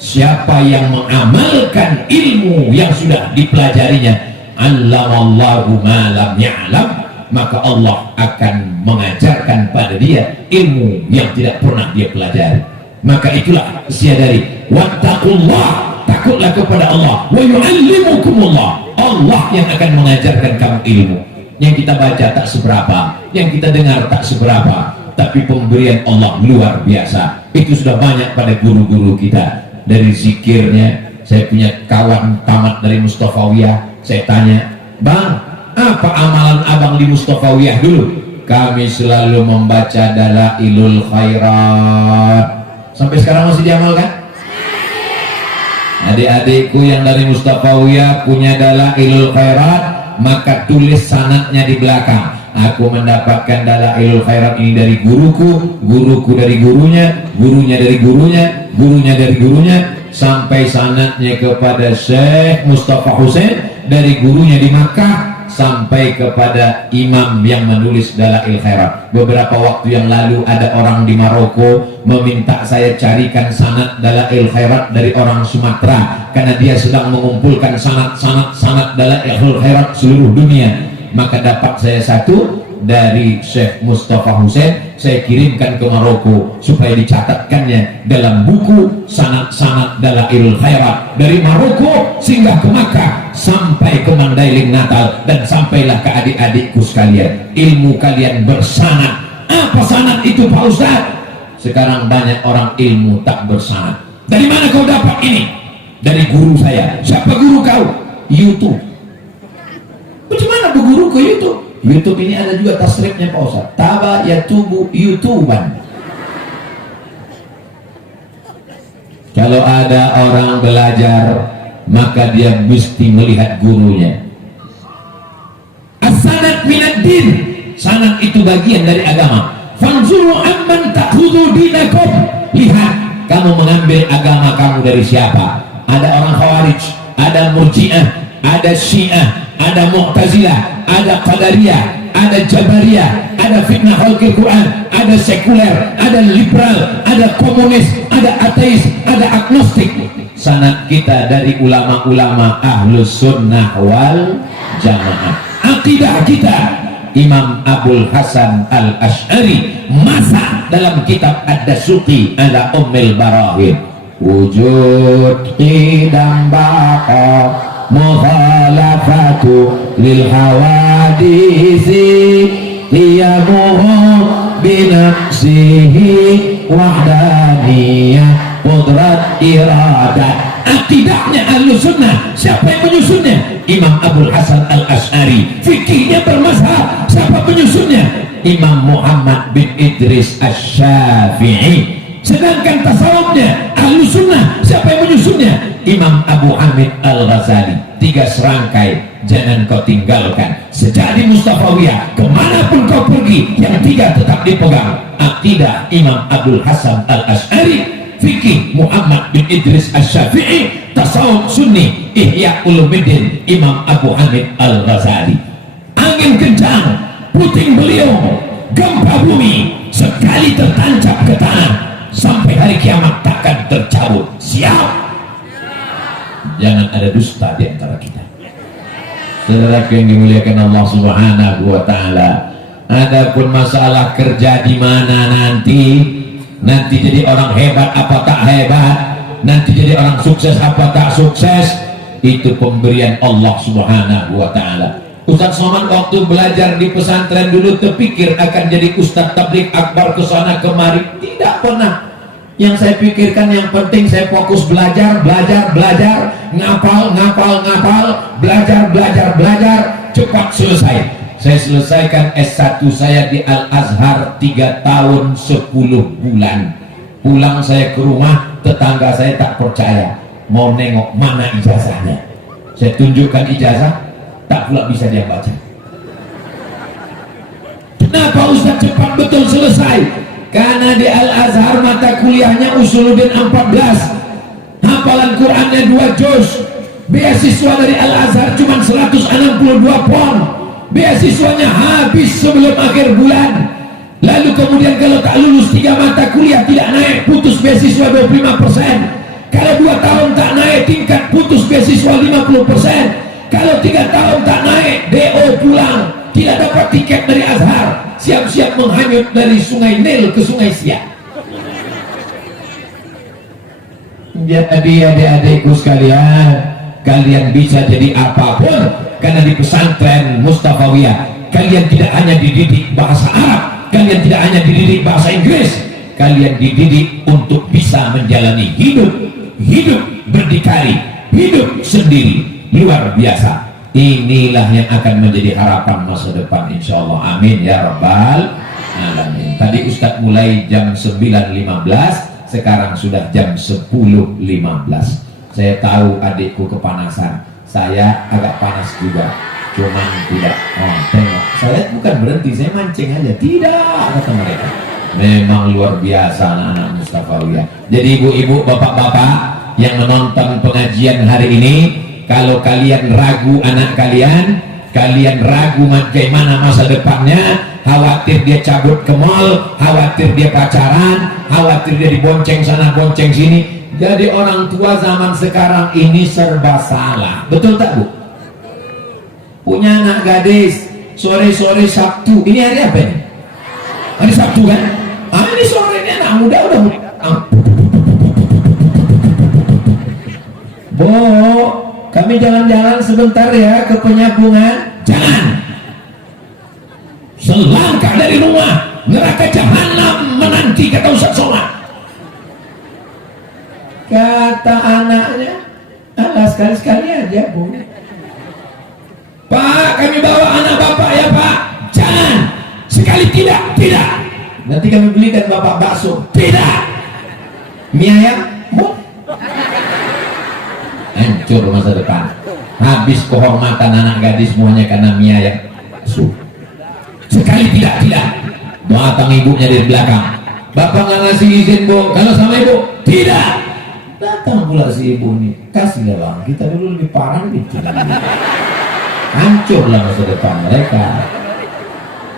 siapa yang mengamalkan ilmu yang sudah dipelajarinya, allamallahu ma lam ya'lam, maka Allah akan mengajarkan pada dia ilmu yang tidak pernah dia pelajari. Maka itulah dari wattaqullah, takutlah kepada Allah, wa yu'allimukumullah, Allah yang akan mengajarkan kamu ilmu. Yang kita baca tak seberapa, yang kita dengar tak seberapa, tapi pemberian Allah luar biasa. Itu sudah banyak pada guru-guru kita. Dari zikirnya, saya punya kawan tamat dari Mustafawiyah, saya tanya, bang, apa amalan abang di Mustafawiyah dulu? Kami selalu membaca Dalailul Khairat. Sampai sekarang masih diamalkan? Adik-adikku yang dari Mustafawiyah punya Dalailul Khairat, maka tulis sanadnya di belakang. Aku mendapatkan Dalailul Khairat ini dari guruku, guruku dari gurunya, gurunya dari gurunya, gurunya dari gurunya, sampai sanadnya kepada Syekh Mustafa Hussein dari gurunya di Makkah, sampai kepada imam yang menulis Dalail Khairat. Beberapa waktu yang lalu ada orang di Maroko meminta saya carikan sanad Dalail Khairat dari orang Sumatera, karena dia sedang mengumpulkan sanad Dalail Khairat seluruh dunia. Maka dapat saya satu dari Syekh Mustafa Hussein, saya kirimkan ke Maroko supaya dicatatkannya dalam buku sanad-sanad Dalailul Khairat dari Maroko singgah ke Makkah sampai ke Mandailing Natal, dan sampailah ke adik-adikku sekalian. Ilmu kalian bersanad. Apa sanad itu Pak Ustaz? Sekarang banyak orang ilmu tak bersanad. Dari mana kau dapat ini? Dari guru saya. Siapa guru kau? YouTube. Bagaimana berguru ke YouTube? YouTube ini ada juga tasrifnya Pak Ustaz. Taba yatubu YouTuban. Kalau ada orang belajar, maka dia mesti melihat gurunya. As-sanad minad din. Sanad itu bagian dari agama. Fanzuru amman ta'khudhu dinakum. Lihat kamu mengambil agama kamu dari siapa. Ada orang Khawarij, ada Murji'ah, ada Syiah, ada Mu'tazilah, ada Qadariyah, ada Jabariyah, ada fitnah khalqil Quran, ada sekuler, ada liberal, ada komunis, ada ateis, ada agnostik. Sanad kita dari ulama-ulama Ahlus Sunnah wal Jamaah. Akidah kita Imam Abul Hasan Al-Ash'ari masa dalam kitab Ad-Dasuqi ala Ummil Barahim, wujud qidam baqa mukhalafatu lil hawadisi liyamuhu binafsihi wahdaniyah qudrat iradat. Akidahnya Ahlus Sunnah, siapa yang menyusunnya? Imam Abul Hasan Al-Ash'ari. Fikihnya bermazhab, siapa penyusunnya? Imam Muhammad bin Idris Asy-Syafi'i. Sedangkan tasawufnya Ahlus Sunnah, siapa yang menyusunnya? Imam Abu Hamid Al-Ghazali. 3 serangkai jangan kau tinggalkan. Sejak di Mustafawiyah kemanapun kau pergi, yang 3 tetap dipegang. Akidah Imam Abdul Hasan Al-Ash'ari, fikih Muhammad bin Idris Asy-Syafi'i, tasawuf Sunni Ihya Ulumuddin Imam Abu Hamid Al-Ghazali. Angin kencang, puting beliung, gempa bumi, sekali tertancap ke tanah sampai hari kiamat takkan tercabut. Siap? Jangan ada dusta di antara kita. Saudara yang dimuliakan Allah Subhanahu wa taala. Adapun masalah kerja di mana nanti jadi orang hebat apa tak hebat, nanti jadi orang sukses apa tak sukses, itu pemberian Allah Subhanahu wa taala. Ustaz Somad waktu belajar di pesantren dulu terpikir akan jadi ustaz tabligh akbar ke sana kemari, tidak pernah. Yang saya pikirkan yang penting saya fokus belajar, ngapal, belajar, cepat selesai. Saya selesaikan S1 saya di Al-Azhar 3 tahun 10 bulan. Pulang saya ke rumah, tetangga saya tak percaya, mau nengok mana ijazahnya. Saya tunjukkan ijazah, tak pula bisa dia baca. Kenapa Ustaz cepat betul selesai? Karena di Al-Azhar mata kuliahnya Usuluddin 14, hafalan Qurannya 2 juz, beasiswa dari Al-Azhar cuma 162 pon, beasiswanya habis sebelum akhir bulan. Lalu kemudian kalau tak lulus 3 mata kuliah tidak naik, putus beasiswa 25%. Kalau 2 tahun tak naik tingkat putus beasiswa 50%. Kalau 3 tahun tak naik DO pulang, tidak dapat tiket dari Azhar, siap-siap menghanyut dari sungai Nil ke sungai Siak. Jadi adik-adikku sekalian, kalian bisa jadi apapun karena di pesantren Mustafawiyah kalian tidak hanya dididik bahasa Arab, kalian tidak hanya dididik bahasa Inggris, kalian dididik untuk bisa menjalani hidup berdikari, hidup sendiri. Luar biasa. Inilah yang akan menjadi harapan masa depan insyaallah. Amin ya rabbal alamin. Tadi Ustadz mulai jam 9.15, sekarang sudah jam 10.15. Saya tahu adikku kepanasan, saya agak panas juga, cuman tidak tengok, saya bukan berhenti, saya mancing aja. Tidak, kata mereka. Memang luar biasa anak-anak Mustafawiyah. Jadi ibu-ibu, bapak-bapak yang menonton pengajian hari ini, kalau kalian ragu anak kalian, kalian ragu bagaimana masa depannya, khawatir dia cabut ke mall, khawatir dia pacaran, khawatir dia dibonceng sana bonceng sini. Jadi orang tua zaman sekarang ini serba salah. Betul tak Bu? Punya anak gadis, sore-sore Sabtu, ini hari apa ini? Hari Sabtu kan? Ini sore ini anak muda udah Bu, kami jalan-jalan sebentar ya ke penyapungan. Jangan. Selangkah dari rumah, neraka jahanam menanti, kata Ustaz Somad. Kata anaknya, sekali-sekali aja Bu. Pak, kami bawa anak bapak ya Pak. Jangan. Sekali tidak. Nanti kami belikan bapak bakso. Tidak. Mie ayam, Bu. Hancur masa depan. Habis kehormatan anak gadis semuanya karena mie ayam. Sekali tidak. Datang ibunya dari belakang. Bapak nggak ngasih izin Bu. Kalau sama ibu, tidak. Datang pula si ibu nih. Kasih lah Bang. Kita dulu lebih parah gitu. Hancurlah masa depan mereka.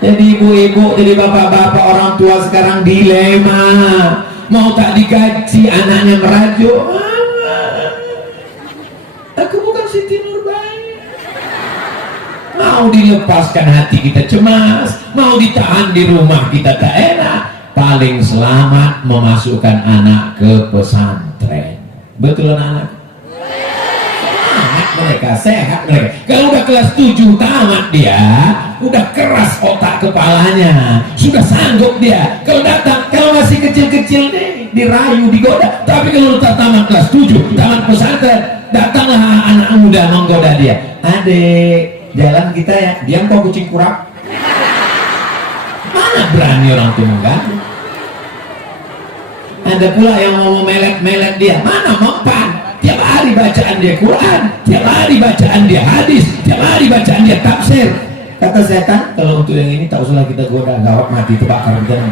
Jadi ibu-ibu, jadi bapak-bapak, orang tua sekarang dilema. Mau tak digaji anaknya merajuk. Aku bukan Siti Nurbaya. Mau dilepaskan hati kita cemas, mau ditahan di rumah kita tak enak. Paling selamat memasukkan anak ke pesantren. Betul anak-anak? Semangat mereka, sehat mereka. Kalau udah kelas 7 tamat dia, udah keras otak kepalanya, sudah sanggup dia. Kalau datang, kalau masih kecil-kecil nih, dirayu, digoda. Tapi kalau udah tamat kelas 7, tamat pesantren, datanglah anak muda menggoda dia. Adik, jalan kita ya. Diam kau kucing kurap. Mana berani orang tua mengganggu. Ada pula yang mau melet dia. Mana mempan. Tiap hari bacaan dia Quran, tiap hari bacaan dia hadis, tiap hari bacaan dia tafsir. Kata setan, kalau untuk yang ini tak usahlah kita goda, gawat mati terbakar jangan.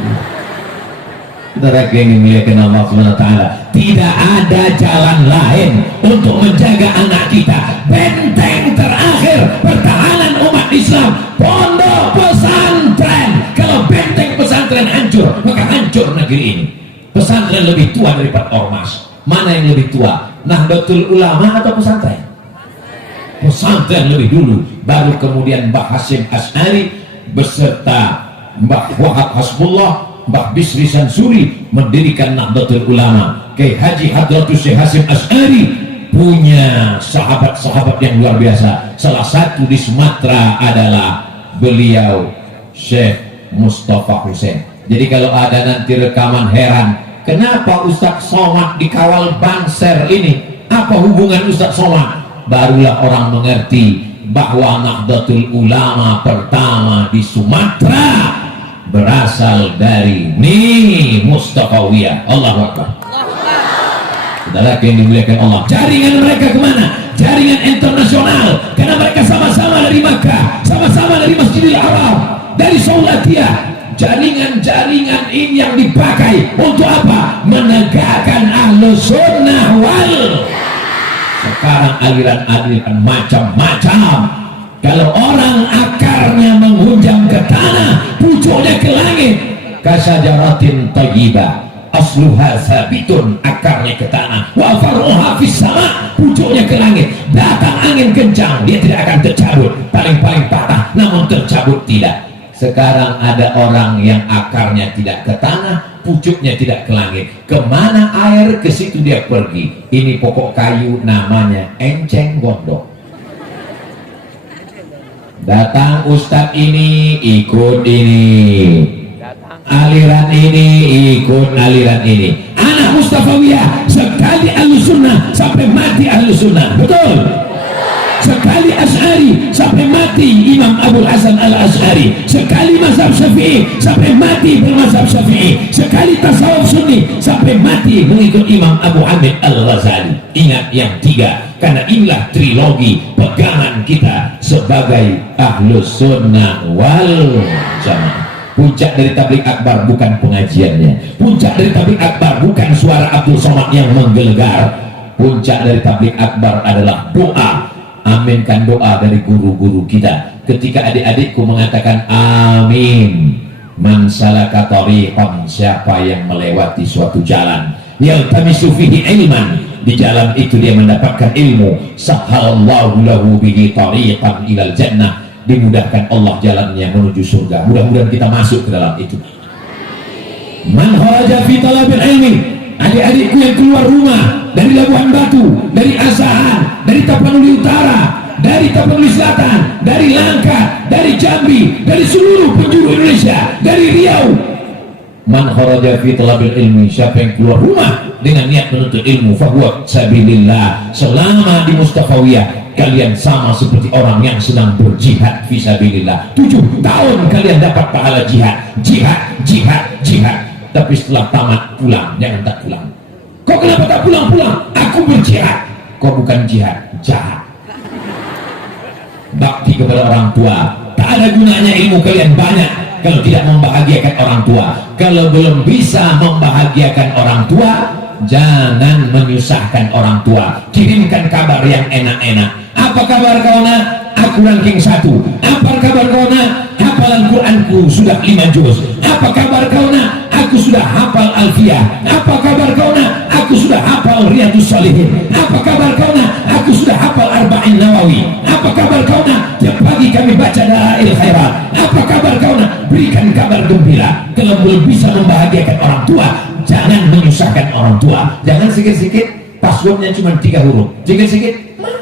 Saudara yang dimuliakan Allah Subhanahu wa taala, tidak ada jalan lain untuk menjaga anak kita. Benteng terakhir pertahanan umat Islam, pondok pesantren. Kalau benteng pesantren hancur, maka hancur negeri ini. Pesantren lebih tua daripada ormas. Mana yang lebih tua? Nahdlatul Ulama atau pesantren? Pesantren lebih dulu, baru kemudian Mbah Hasyim Asy'ari beserta Mbah Wahab Hasbullah, Mbah Bisri Sansuri mendirikan Nahdlatul Ulama. Kiai Haji Hadratus Syekh Hasyim Asy'ari punya sahabat-sahabat yang luar biasa. Salah satu di Sumatera adalah beliau Syekh Mustafa Hussein. Jadi kalau ada nanti rekaman heran, kenapa Ustaz Somad dikawal Banser ini? Apa hubungan Ustaz Somad? Barulah orang mengerti bahwa Nahdlatul Ulama pertama di Sumatera berasal dari Mustafawiyah. Allahu Akbar. Saudara yang dimuliakan Allah, jaringan mereka kemana? Jaringan internasional, karena mereka sama-sama dari Makkah, sama-sama dari Masjidil Haram, dari Saulatiyah. Jaringan-jaringan ini yang dipakai untuk apa? Menegakkan Ahlus Sunnah wal. Sekarang aliran-aliran macam-macam. Kalau orang akarnya menghunjam ke tanah, pucuknya ke langit, kasajaratin thayyibah, asluha sabitun, akarnya ke tanah, wa faruha fis sama, pucuknya ke langit. Datang angin kencang, dia tidak akan tercabut, paling-paling patah, namun tercabut tidak. Sekarang ada orang yang akarnya tidak ke tanah, pucuknya tidak ke langit. Kemana air, ke situ dia pergi. Ini pokok kayu namanya enceng gondok. Datang ustadz ini, ikut ini. Aliran ini, ikut aliran ini. Anak Mustafawiyah, sekali Ahlus Sunnah sampai mati Ahlus Sunnah. Betul? Sekali Asy'ari sampai mati Imam Abu Hasan Al-Asy'ari. Sekali mazhab Syafi'i sampai mati bermazhab Syafi'i. Sekali tasawuf Sunni sampai mati mengikut Imam Abu Hamid Al-Ghazali. Ingat yang tiga, karena inilah trilogi pegangan kita sebagai Ahlus Sunnah wal Jamaah. Puncak dari tabligh akbar bukan pengajiannya, puncak dari tabligh akbar bukan suara Abdul Somad yang menggelegar. Puncak dari tabligh akbar adalah doa. Aminkan doa dari guru-guru kita. Ketika adik-adikku mengatakan amin, man salaka tariqan, siapa yang melewati suatu jalan, yaltamisu fihi ilman, di jalan itu dia mendapatkan ilmu, sahhalallahu lahu bihi tariqan ilal jannah, dimudahkan Allah jalannya menuju surga. Mudah-mudahan kita masuk ke dalam itu. Man kharaja fi talabil ilmi, adik-adikku yang keluar rumah dari Labuhan Batu, dari Asahan, dari Tapanuli Utara, dari Tapanuli Selatan, dari Langkat, dari Jambi, dari seluruh penjuru Indonesia, dari Riau. Man kharaja fi talabil ilmi, siapa yang keluar rumah dengan niat menuntut ilmu, fahuwa sabilillah. Selama di Mustafawiyah kalian sama seperti orang yang sedang berjihad fisabilillah. 7 tahun kalian dapat pahala jihad, jihad, jihad, jihad. Tapi setelah tamat pulang, jangan tak pulang. Kok kenapa tak pulang-pulang? Aku berjihad. Kok bukan jihad, jahat. Bakti kepada orang tua, tak ada gunanya ilmu kalian banyak kalau tidak membahagiakan orang tua. Kalau belum bisa membahagiakan orang tua, jangan menyusahkan orang tua. Kirimkan kabar yang enak-enak. Apa kabar kau nak? Aku ranking 1. Apa kabar kau nak? Hafalan Quranku sudah 5 juz. Apa kabar kau nak? Aku sudah hafal Alfiyah. Apa kabar kau nak? Aku sudah hafal Riyadhus Shalihin. Apa kabar kau nak? Aku sudah hafal Arba'in Nawawi. Apa kabar kau nak? Tiap pagi kami baca Dalail Khairat. Apa kabar kau nak? Berikan kabar gembira. Kalau belum bisa membahagiakan orang tua, jangan menyusahkan orang tua. Jangan sikit-sikit passwordnya cuma 3 huruf. Sikit-sikit ma,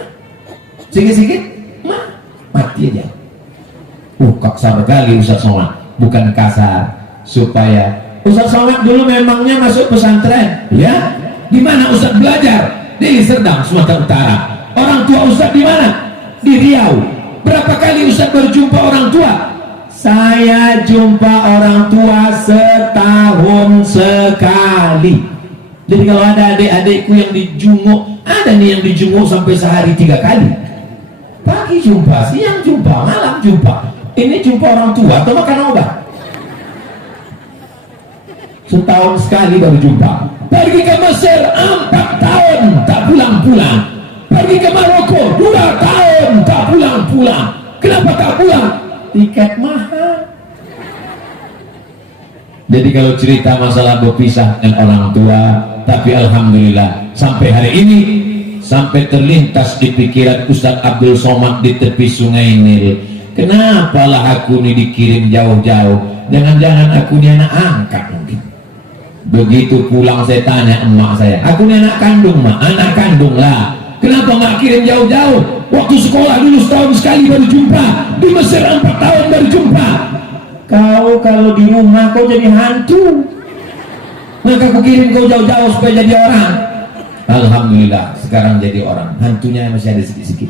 sikit-sikit ma, mati aja. Kasar sekali Ustaz Somad. Bukan kasar, supaya Ustaz Somad dulu memangnya masuk pesantren, ya? Di mana Ustaz belajar? Di Serdang, Sumatera Utara. Orang tua Ustaz di mana? Di Riau. Berapa kali Ustaz berjumpa orang tua? Saya jumpa orang tua setahun sekali. Jadi kalau ada adik-adikku yang dijunguk, ada nih yang dijunguk sampai sehari 3 kali. Pagi jumpa, siang jumpa, malam jumpa. Ini jumpa orang tua atau makan obat? Setahun sekali baru jumpa. Pergi ke Mesir 4 tahun tak pulang-pulang. Pergi ke Maroko 2 tahun tak pulang-pulang. Kenapa tak pulang? Tiket mahal. Jadi kalau cerita masalah berpisah dengan orang tua, tapi alhamdulillah sampai hari ini, sampai terlintas di pikiran Ustadz Abdul Somad di tepi sungai Nil, kenapalah aku ini dikirim jauh-jauh? Jangan-jangan aku ini anak angkat mungkin. Begitu pulang saya tanya emak saya, aku ini anak kandung mak, anak kandung lah. Kenapa mak kirim jauh-jauh? Waktu sekolah dulu setahun sekali baru jumpa, di Mesir 4 tahun baru jumpa. Kau kalau di rumah kau jadi hantu, maka aku kirim kau jauh-jauh supaya jadi orang. Alhamdulillah sekarang jadi orang, hantunya masih ada sedikit-sedikit.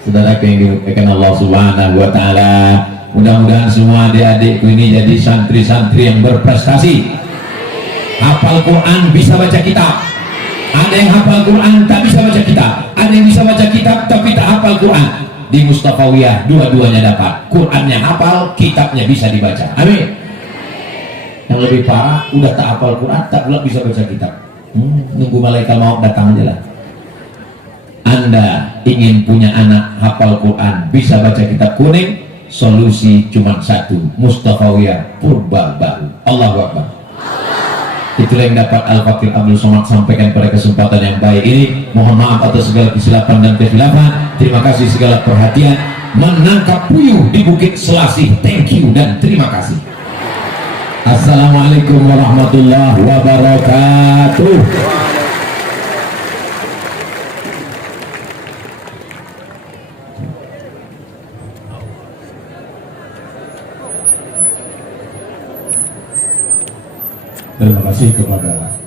Saudara yang dimuliakan Allah Subhanahu wa Ta'ala, mudah-mudahan semua adik-adikku ini jadi santri-santri yang berprestasi. Hafal Quran, bisa baca kitab. Ada yang hafal Quran tak bisa baca kitab, ada yang bisa baca kitab tapi tak hafal Quran. Di Mustafawiyah dua-duanya dapat, Qurannya hafal, kitabnya bisa dibaca. Amin. Yang lebih parah udah tak hafal Quran tak pula bisa baca kitab. Nunggu malaikat maut datang aja lah. Anda ingin punya anak hafal Quran, bisa baca kitab kuning, solusi cuma satu, Mustafawiyah Purba Baru. Allahu Akbar. Itulah yang dapat Al-Fakir Abdul Somad sampaikan pada kesempatan yang baik ini. Mohon maaf atas segala kesilapan dan kekhilafan. Terima kasih segala perhatian. Menangkap puyuh di Bukit Selasih. Thank you dan terima kasih. Assalamualaikum warahmatullahi wabarakatuh. Terima kasih kepada